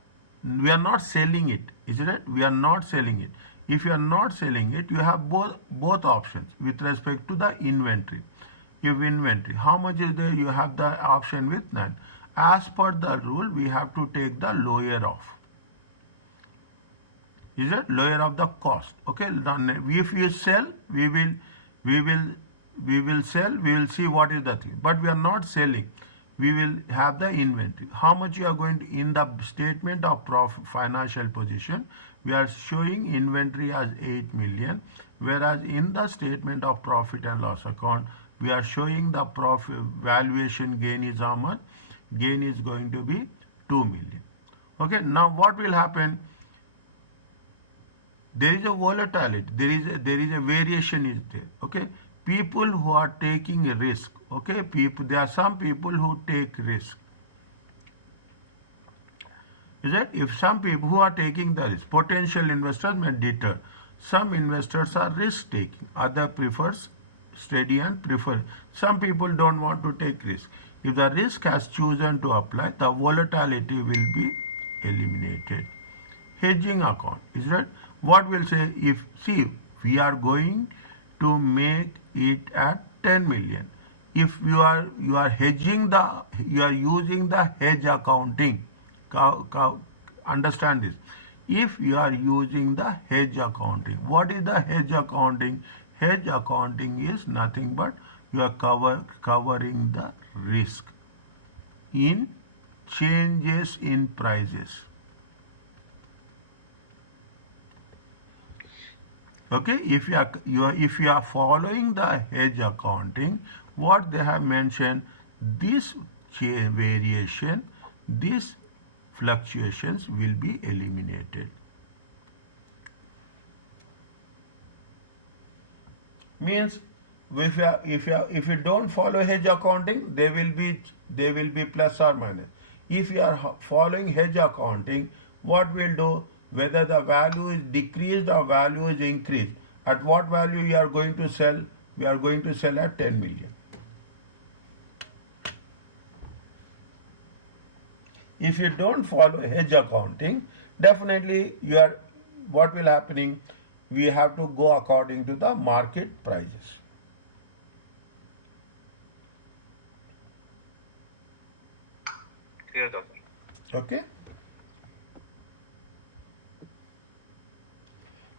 not selling it. Is it right? We are not selling it. If you are not selling it, you have both options with respect to the inventory. If inventory, how much is there? You have the option with 9. As per the rule, we have to take the lower of. Is it lower of the cost? Okay. If you sell, we will sell. We will see what is the thing. But we are not selling. We will have the inventory. How much you are going to in the statement of financial position? We are showing inventory as 8 million, whereas in the statement of profit and loss account, we are showing the profit valuation gain is how much? Gain is going to be 2 million. Okay. Now what will happen? There is a volatility. There is a variation is there. Okay. People who are taking a risk. Okay. There are some people who take risk. Is it? If some people who are taking the risk, potential investors may deter. Some investors are risk taking. Other prefers steady and prefer. Some people don't want to take risk. If the risk has chosen to apply, the volatility will be eliminated. Hedging account. Is that what we'll say? We are going to make it at 10 million. If you are hedging the, you are using the hedge accounting. Understand this. If you are using the hedge accounting, what is the hedge accounting? Hedge accounting is nothing but you are covering the risk in changes in prices. Okay, if you are following the hedge accounting, what they have mentioned, this variation, these fluctuations will be eliminated. Means if you don't follow hedge accounting, they will be plus or minus. If you are following hedge accounting, what will do, whether the value is decreased or value is increased, at what value you are going to sell, we are going to sell at 10 million. If you don't follow hedge accounting, definitely what will happening, we have to go according to the market prices. Clear, doctor. Okay.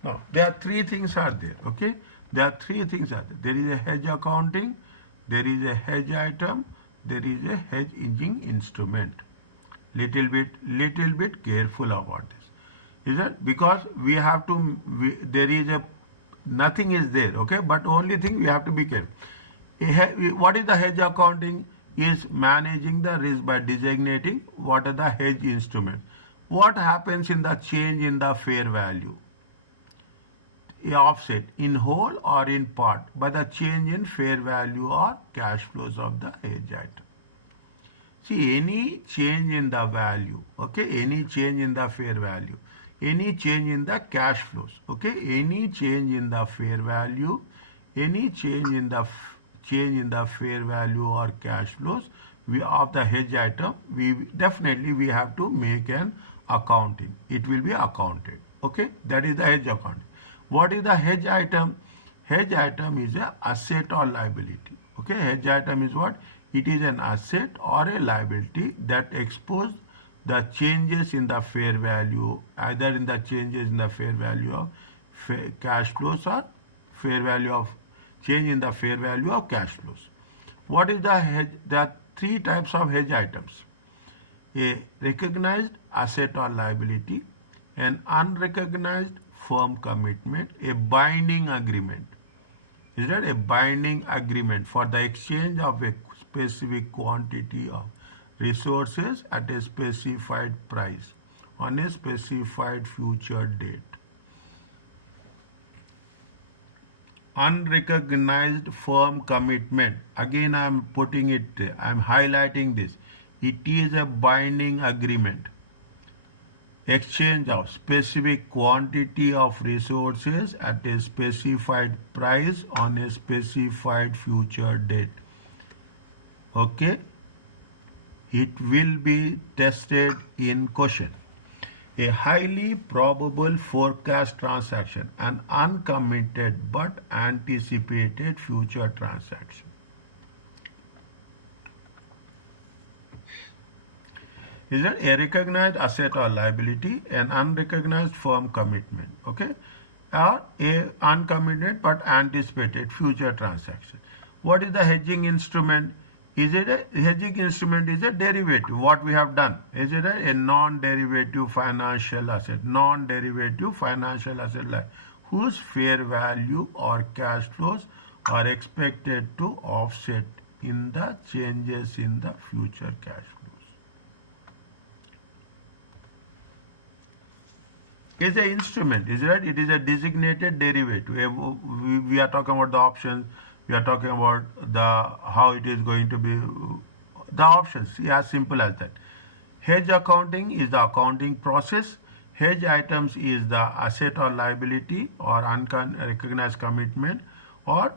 Now, there are three things are there. Okay, there are three things are there. There is a hedge accounting, there is a hedge item, there is a hedge hedging instrument. Little bit careful about this. Is it because we have to? There is a nothing is there. Okay, but only thing we have to be careful. What is the hedge accounting? Is managing the risk by designating what are the hedge instruments. What happens in the change in the fair value? Offset in whole or in part by the change in fair value or cash flows of the hedge item. See, any change in the value, okay, any change in the fair value, any change in the cash flows, okay, any change in the fair value, any change in the fair value or cash flows of the hedge item, we have to make an accounting. It will be accounted. Okay, that is the hedge accounting. What is the hedge item? Hedge item is a asset or liability. Okay, hedge item is what? It is an asset or a liability that exposes the changes in the fair value, either in the changes in the fair value of cash flows or fair value of change in the fair value of cash flows. What is the hedge? There are three types of hedge items. A recognized asset or liability, an unrecognized firm commitment, a binding agreement. Is that a binding agreement for the exchange of a specific quantity of resources at a specified price on a specified future date? Unrecognized firm commitment. Again, I am putting it, I am highlighting this. It is a binding agreement. Exchange of specific quantity of resources at a specified price on a specified future date. Okay, it will be tested in question. A highly probable forecast transaction, an uncommitted but anticipated future transaction. Is that a recognized asset or liability, an unrecognized firm commitment, okay, or a uncommitted but anticipated future transaction. What is the hedging instrument? Is it a hedging instrument? Is a derivative? What we have done? Is it a non-derivative financial asset? Non-derivative financial asset whose fair value or cash flows are expected to offset in the changes in the future cash flows. Is an instrument, is it? It is a designated derivative. We are talking about the options. We are talking about how it is going to be the options. As simple as that. Hedge accounting is the accounting process. Hedge items is the asset or liability or unrecognized commitment or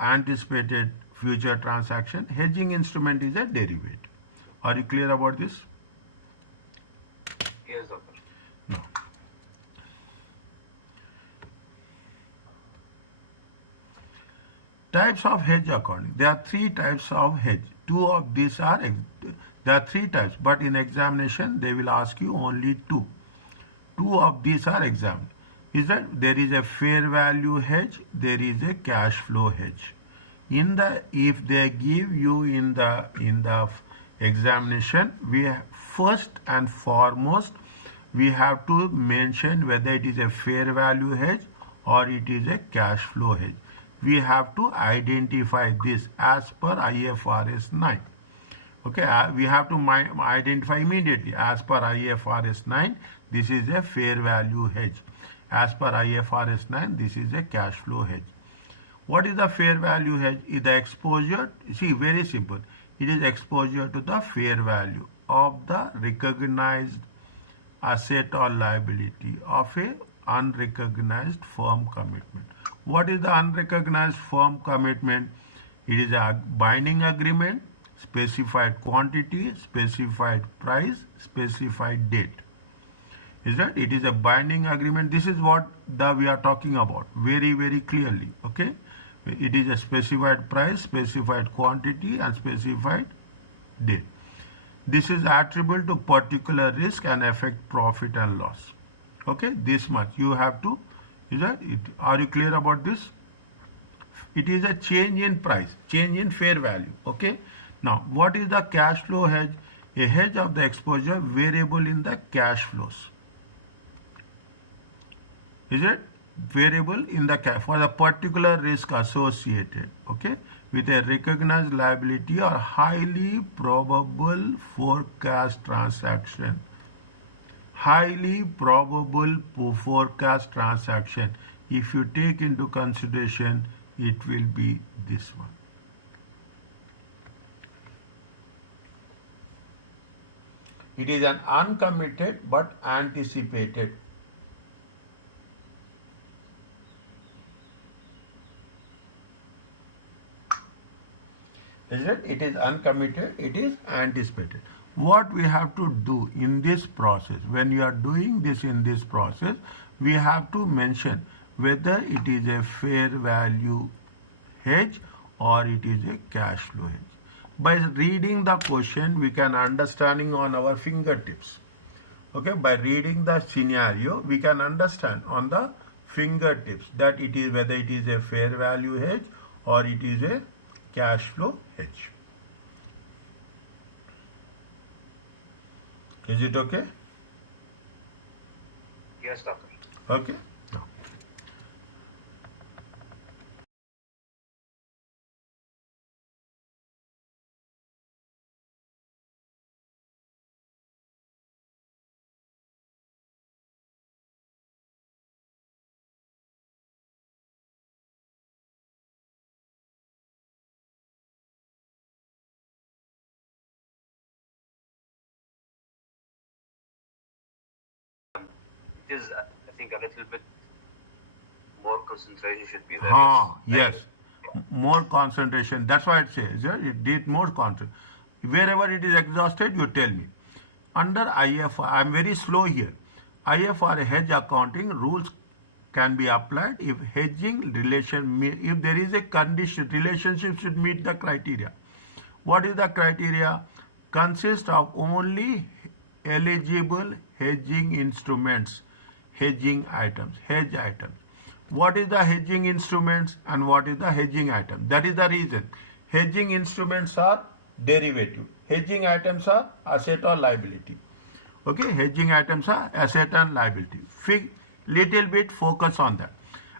anticipated future transaction. Hedging instrument is a derivative. Are you clear about this? Yes, doctor. No. Types of hedge accounting. There are three types of hedge. Two of these are, there are three types, but in examination they will ask you only two. Two of these are examined. Is that there is a fair value hedge, there is a cash flow hedge. In the, if they give you in the examination, we first and foremost we have to mention whether it is a fair value hedge or it is a cash flow hedge. We have to identify this as per IFRS 9. Okay, we have to identify immediately as per IFRS 9. This is a fair value hedge. As per IFRS 9, this is a cash flow hedge. What is the fair value hedge? Is the exposure, see, very simple. It is exposure to the fair value of the recognized asset or liability of a unrecognized firm commitment. What is the unrecognized firm commitment? It is a binding agreement, specified quantity, specified price, specified date. Is that it is a binding agreement? This is what we are talking about very clearly. Okay, it is a specified price, specified quantity, and specified date. This is attributable to particular risk and affect profit and loss. Okay, this much you have to. Is that it? Are you clear about this? It is a change in price, change in fair value. Okay. Now, what is the cash flow hedge? A hedge of the exposure variable in the cash flows. Is it variable in the cash for the particular risk associated, okay, with a recognized liability or highly probable forecast transaction. Highly probable forecast transaction. If you take into consideration, it will be this one. It is an uncommitted but anticipated. Is it? It is uncommitted, it is anticipated. What we have to do in this process, when you are doing this in this process, we have to mention whether it is a fair value hedge or it is a cash flow hedge. By reading the question, we can understanding on our fingertips. Okay, by reading the scenario, we can understand on the fingertips that it is whether it is a fair value hedge or it is a cash flow hedge. Is it okay? Yes, doctor. Okay. No. It is, I think, a little bit more concentration should be there. Yes. More concentration. That's why it says, yeah, it did more concentration. Wherever it is exhausted, you tell me. Under IFR, I'm very slow here. IFR hedge accounting rules can be applied if hedging relation, if there is a condition, relationship should meet the criteria. What is the criteria? Consists of only eligible hedging instruments, hedging items, hedge items. What is the hedging instruments and what is the hedging item? That is the reason. Hedging instruments are derivative. Hedging items are asset or liability. Okay, hedging items are asset and liability. Little bit focus on that.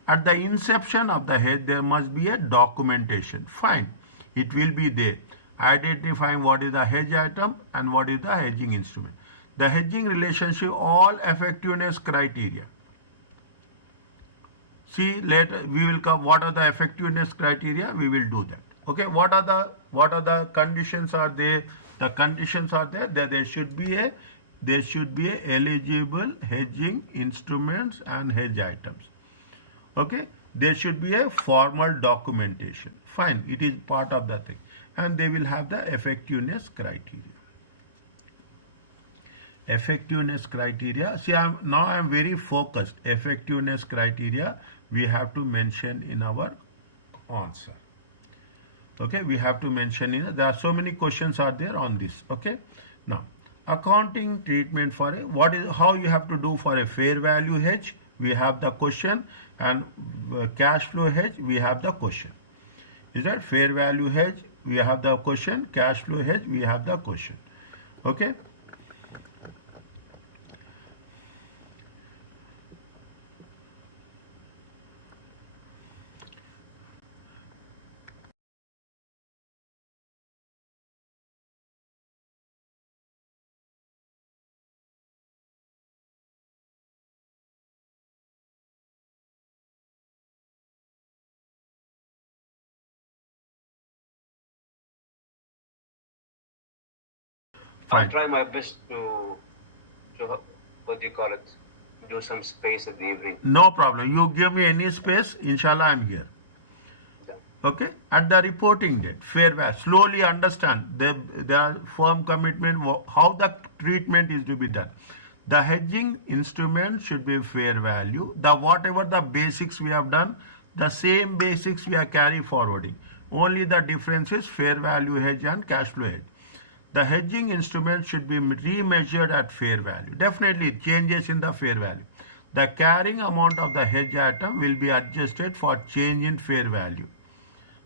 At the inception of the hedge, there must be a documentation. Fine, it will be there. Identifying what is the hedge item and what is the hedging instrument. The hedging relationship, all effectiveness criteria. See, later we will come. What are the effectiveness criteria? We will do that. Okay. What are the conditions are there? The conditions are there that there should be a eligible hedging instruments and hedge items. Okay. There should be a formal documentation. Fine. It is part of the thing, and they will have the effectiveness criteria. Effectiveness criteria. See, I am very focused. Effectiveness criteria we have to mention in our answer. Okay, we have to mention in there are so many questions are there on this. Okay, now accounting treatment for a what is how you have to do for a fair value hedge. We have the question, and cash flow hedge we have the question. Is that fair value hedge? We have the question. Cash flow hedge we have the question. Okay. I'll Fine. try my best to what do you call it? Do some space at the evening. No problem. You give me any space. Inshallah, I'm here. Yeah. Okay, at the reporting date, fair value. Slowly understand their firm commitment, how the treatment is to be done. The hedging instrument should be fair value. The whatever the basics we have done, the same basics we are carry forwarding. Only the difference is fair value hedge and cash flow hedge. The hedging instrument should be remeasured at fair value. Definitely changes in the fair value. The carrying amount of the hedge item will be adjusted for change in fair value.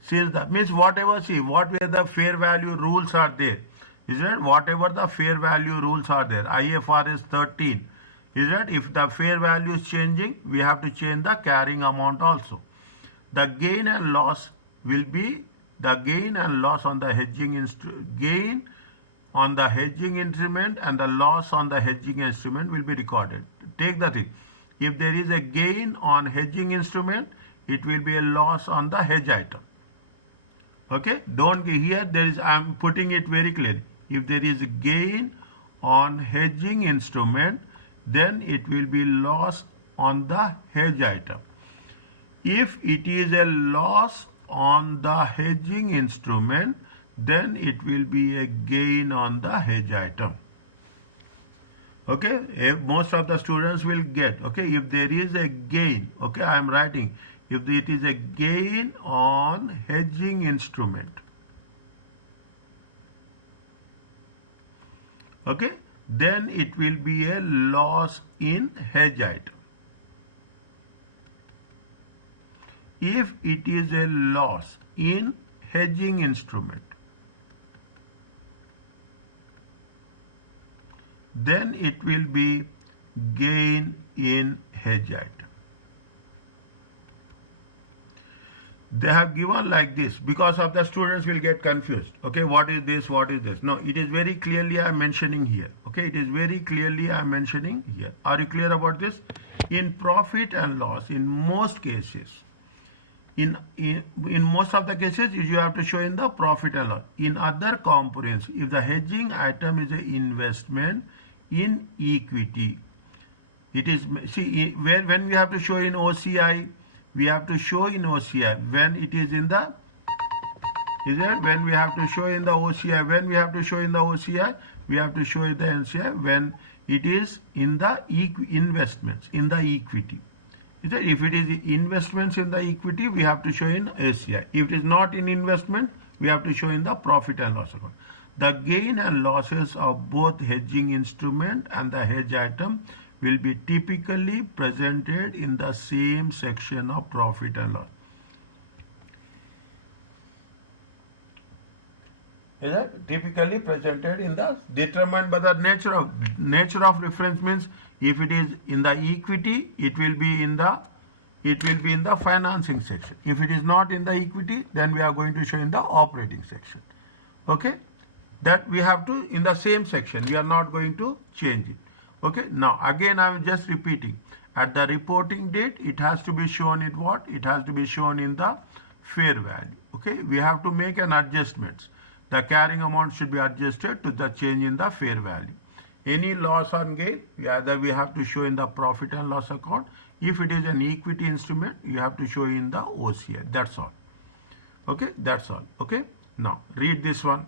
Since that means whatever, see what where the fair value rules are there, is it whatever the fair value rules are there, IFRS 13, is it if the fair value is changing, we have to change the carrying amount also. The gain and loss will be the gain and loss on the gain on the hedging instrument and the loss on the hedging instrument will be recorded. Take the thing. If there is a gain on hedging instrument, it will be a loss on the hedge item. Okay, don't here there is, I am putting it very clearly. If there is a gain on hedging instrument, then it will be loss on the hedge item. If it is a loss on the hedging instrument, then it will be a gain on the hedge item. Okay, most of the students will get. Okay, if there is a gain, okay, I am writing, if it is a gain on hedging instrument, okay, then it will be a loss in hedge item. If it is a loss in hedging instrument, then it will be gain in hedge item. They have given like this because of the students will get confused. Okay, what is this? What is this? No, it is very clearly I am mentioning here. Okay, it is very clearly I am mentioning here. Are you clear about this? In profit and loss, in most cases, in most of the cases, you have to show in the profit and loss. In other components, if the hedging item is an investment in equity, it is, see, where when we have to show in OCI, we have to show in OCI when it is in the, is it when we have to show in the OCI, when we have to show in the OCI, we have to show in the NCI when it is in the investments in the equity. Is it? If it is investments in the equity, we have to show in ACI. If it is not in investment, we have to show in the profit and loss account. The gain and losses of both hedging instrument and the hedge item will be typically presented in the same section of profit and loss. Is that typically presented in the determined by the nature of reference means if it is in the equity, it will be in the financing section. If it is not in the equity, then we are going to show in the operating section. Okay, that we have to in the same section. We are not going to change it. Okay, now again I am just repeating. At the reporting date, it has to be shown in what? It has to be shown in the fair value. Okay, we have to make an adjustments. The carrying amount should be adjusted to the change in the fair value. Any loss or gain, either we have to show in the profit and loss account. If it is an equity instrument, you have to show in the OCI. That's all. Okay, that's all. Okay, now read this one.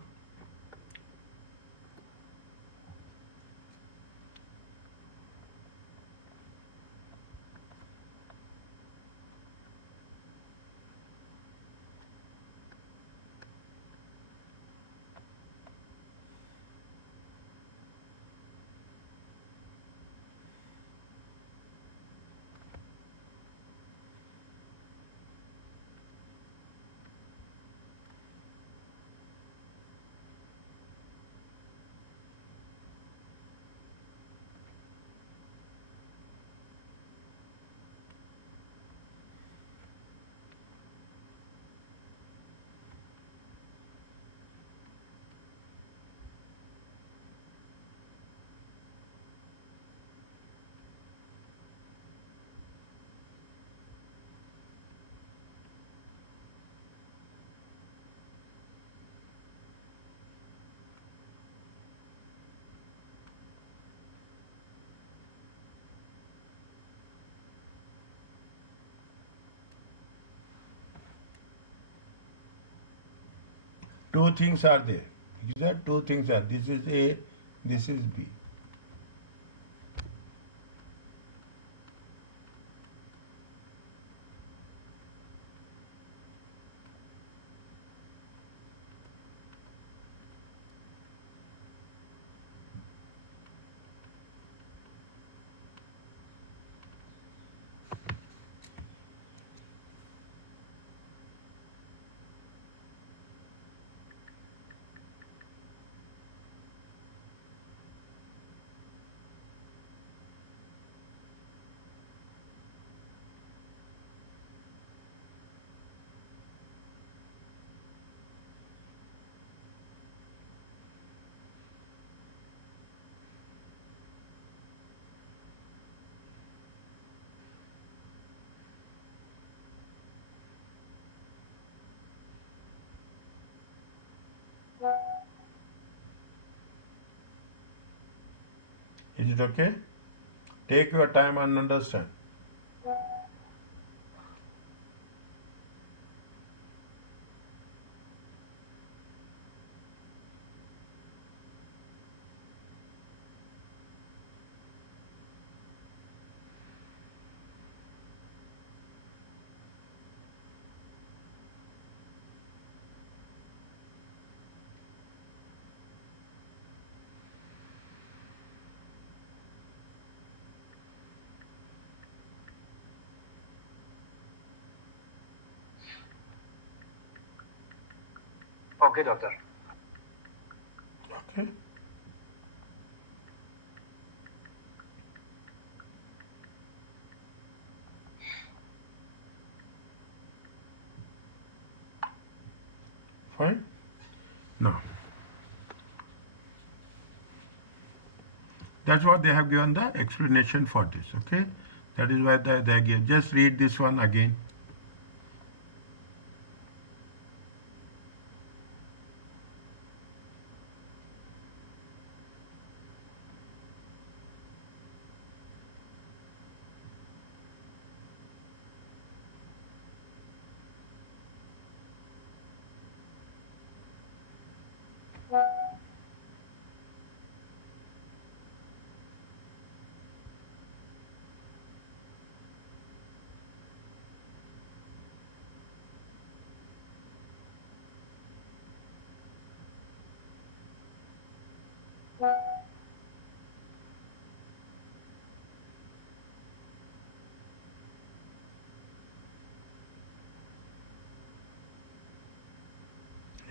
Two things are there. These are two things are. This is A, this is B. Is it okay? Take your time and understand. Okay, doctor. Okay. Fine. Now, that's what they have given the explanation for this. Okay. That is why they give. Just read this one again.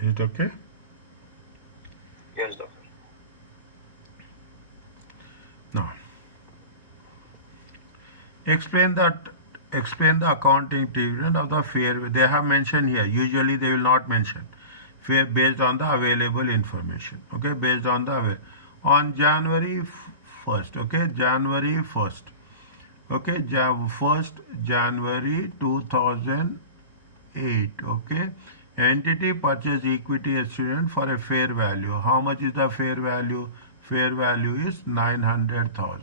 Is it okay? Yes, doctor. Now, explain the accounting treatment of the fair. They have mentioned here. Usually they will not mention fair based on the available information. Okay, based on the on January 1st. Okay, January 1st. Okay, 1st January 2008. Okay, entity purchase equity instrument for a fair value. How much is the fair value? Fair value is 900,000.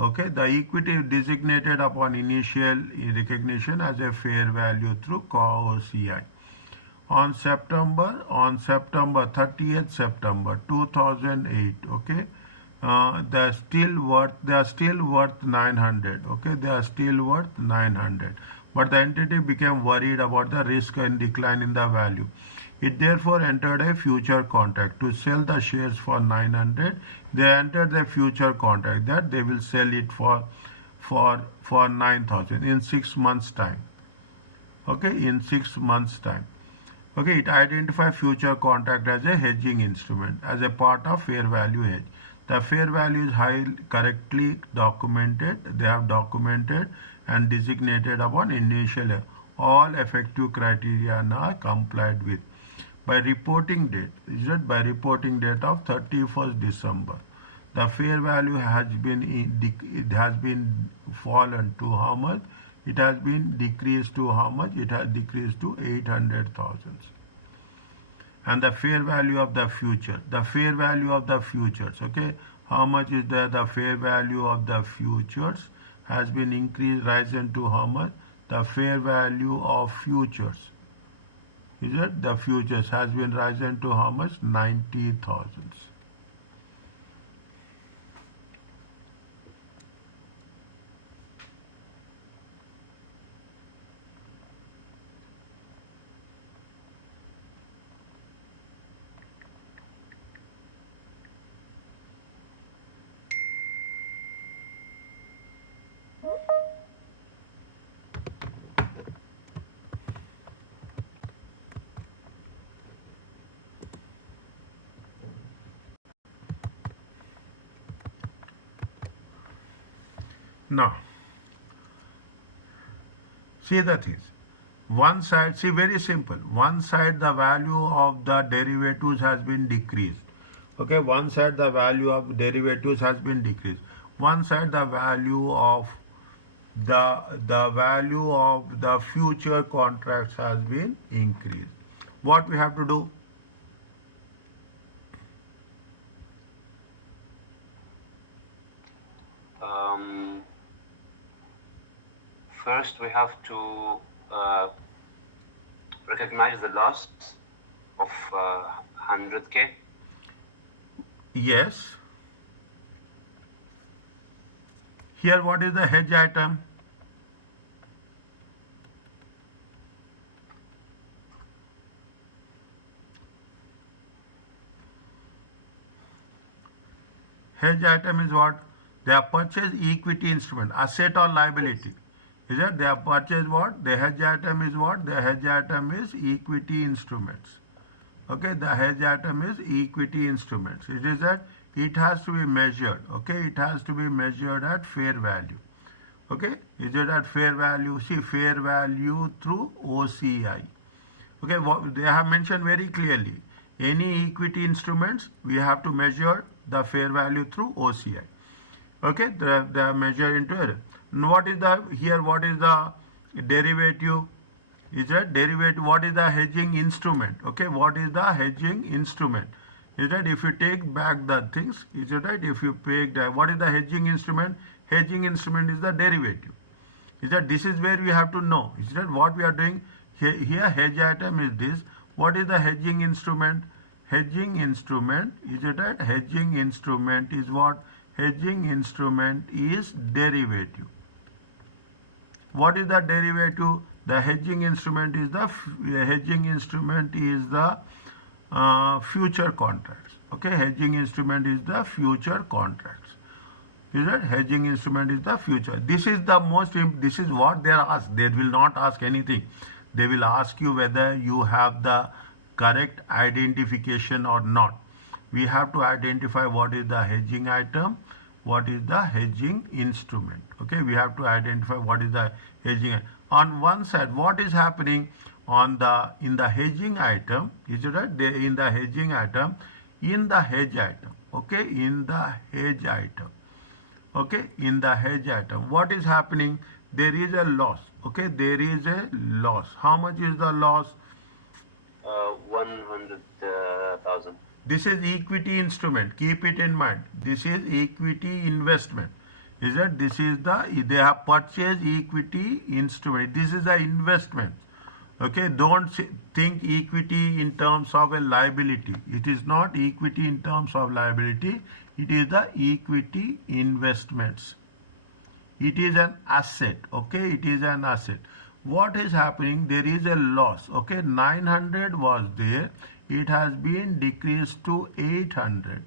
Okay, the equity designated upon initial recognition as a fair value through COCI. On September 30th September 2008. Okay, they are still worth 900. Okay, they are still worth 900, but the entity became worried about the risk and decline in the value. It therefore entered a future contract to sell the shares for 900. They entered the future contract that they will sell it for 9,000 in 6 months time. Okay, in 6 months time. Okay, it identifies future contract as a hedging instrument as a part of fair value hedge. The fair value is correctly documented. They have documented and designated upon initial. All effective criteria are complied with. By reporting date, is it by reporting date of 31st December, the fair value has been fallen to how much? It has been decreased to how much? It has decreased to 800,000. And the fair value of the future, the fair value of the futures, okay, how much is the fair value of the futures has been increased, risen to how much? The fair value of futures Is it the futures has been risen to how much? 90,000. Now, see the things. One side, see, very simple. One side the value of the derivatives has been decreased. Okay, one side the value of derivatives has been decreased. One side the value of the value of the future contracts has been increased. What we have to do? First, we have to recognize the loss of 100K. Yes. Here, what is the hedge item? Hedge item is what? They have purchased equity instrument, asset or liability. Is it? They have purchased what? The hedge item is what? The hedge item is equity instruments. Okay, the hedge item is equity instruments. It is that it has to be measured. Okay, it has to be measured at fair value. Okay, is it at fair value? See, fair value through OCI. Okay, what they have mentioned very clearly. Any equity instruments, we have to measure the fair value through OCI. Okay, they are measured into it. And what is the here? What is the derivative? Is that derivative? What is the hedging instrument? Okay, what is the hedging instrument? Is that if you take back the things? Is it right? If you take the, what is the hedging instrument? Hedging instrument is the derivative. Is that this is where we have to know? Is that what we are doing? Here hedge item is this. What is the hedging instrument? Hedging instrument, is it right? Hedging instrument is what? Hedging instrument is derivative. What is the derivative? The hedging instrument is the future contracts. Okay, hedging instrument is the future contracts. Is it? Hedging instrument is the future. This is the most. This is what they are asked. They will not ask anything. They will ask you whether you have the correct identification or not. We have to identify what is the hedging item, what is the hedging instrument. Okay, we have to identify what is the hedging. On one side, what is happening on the in the hedging item? Is it right? In the hedging item, in the hedge item. Okay, in the hedge item. Okay, in the hedge item, what is happening? There is a loss. Okay, there is a loss. How much is the loss? 100,000. This is equity instrument. Keep it in mind. This is equity investment. Is that this is they have purchased equity instrument. This is the investment. Okay, don't think equity in terms of a liability. It is not equity in terms of liability. It is the equity investments. It is an asset. Okay, it is an asset. What is happening? There is a loss. Okay, 900 was there. It has been decreased to 800.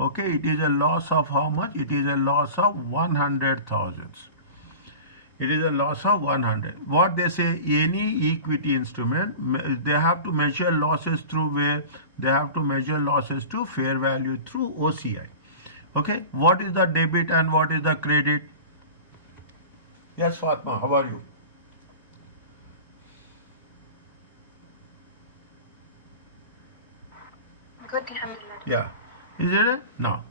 Okay, it is a loss of how much? It is a loss of 100,000. It is a loss of 100. What they say, any equity instrument, they have to measure losses through where? They have to measure losses to fair value through OCI. Okay, what is the debit and what is the credit? Yes, Fatma, how are you? Good, alhamdulillah. Yeah. Is it? Now,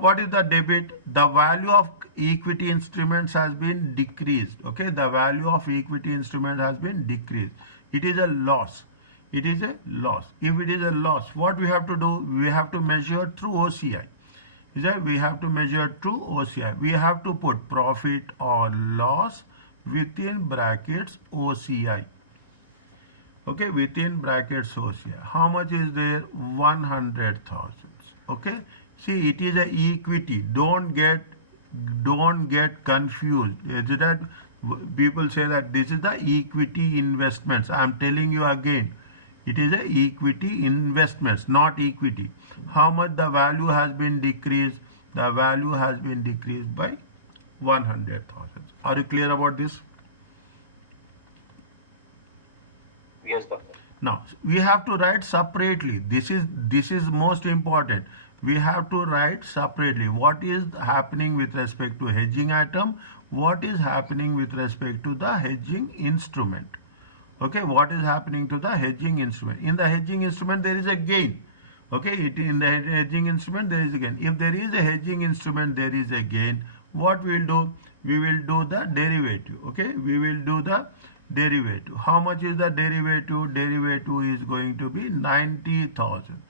what is the debit? The value of equity instruments has been decreased. Okay, the value of equity instrument has been decreased. It is a loss. It is a loss. If it is a loss, what we have to do? We have to measure through OCI. Is that we have to measure through OCI. We have to put profit or loss within brackets OCI. Okay, within brackets OCI. How much is there? 100,000. Okay, see, it is a equity. Don't get confused. Is it that people say that this is the equity investments? I am telling you again, it is a equity investments, not equity. How much the value has been decreased? The value has been decreased by 100,000. Are you clear about this? Yes, doctor. Now we have to write separately. This is most important. We have to write separately what is happening with respect to hedging item, what is happening with respect to the hedging instrument. Okay, what is happening to the hedging instrument? In the hedging instrument there is a gain. Okay, in the hedging instrument there is a gain. If there is a hedging instrument, there is a gain. What we will do? We will do the derivative. Okay, we will do the derivative. How much is the derivative? Derivative is going to be 90,000.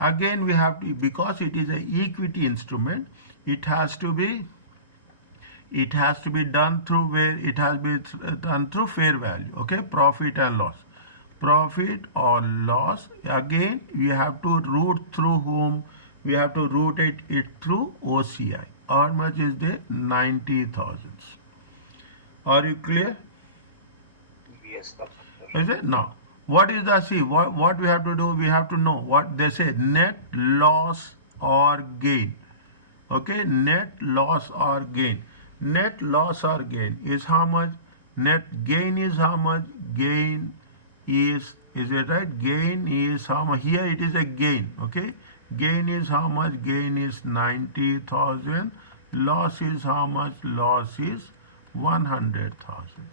Again we have to, because it is an equity instrument, it has to be done through where it has been done through fair value. Okay, profit and loss. Profit or loss, again we have to route through whom? We have to route it through OCI. How much is there? 90,000. Are you clear? Yes, doctor. Is it? Now, what is the, see, what we have to do? We have to know what they say, net loss or gain. Okay, net loss or gain. Net loss or gain is how much? Net gain is how much? Gain is it right? Gain is how much? Here it is a gain. Okay, gain is how much? Gain is 90,000. Loss is how much? Loss is 100,000.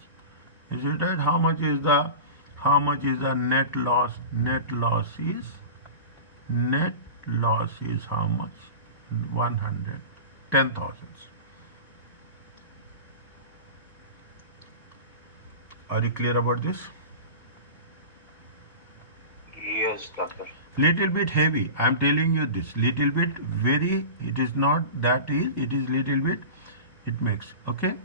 Is it right? How much is the net loss? Net loss is how much? 110,000. Are you clear about this? Yes, doctor. Little bit heavy. I am telling you this. Little bit very. It is not that is. It is little bit. It makes. Okay.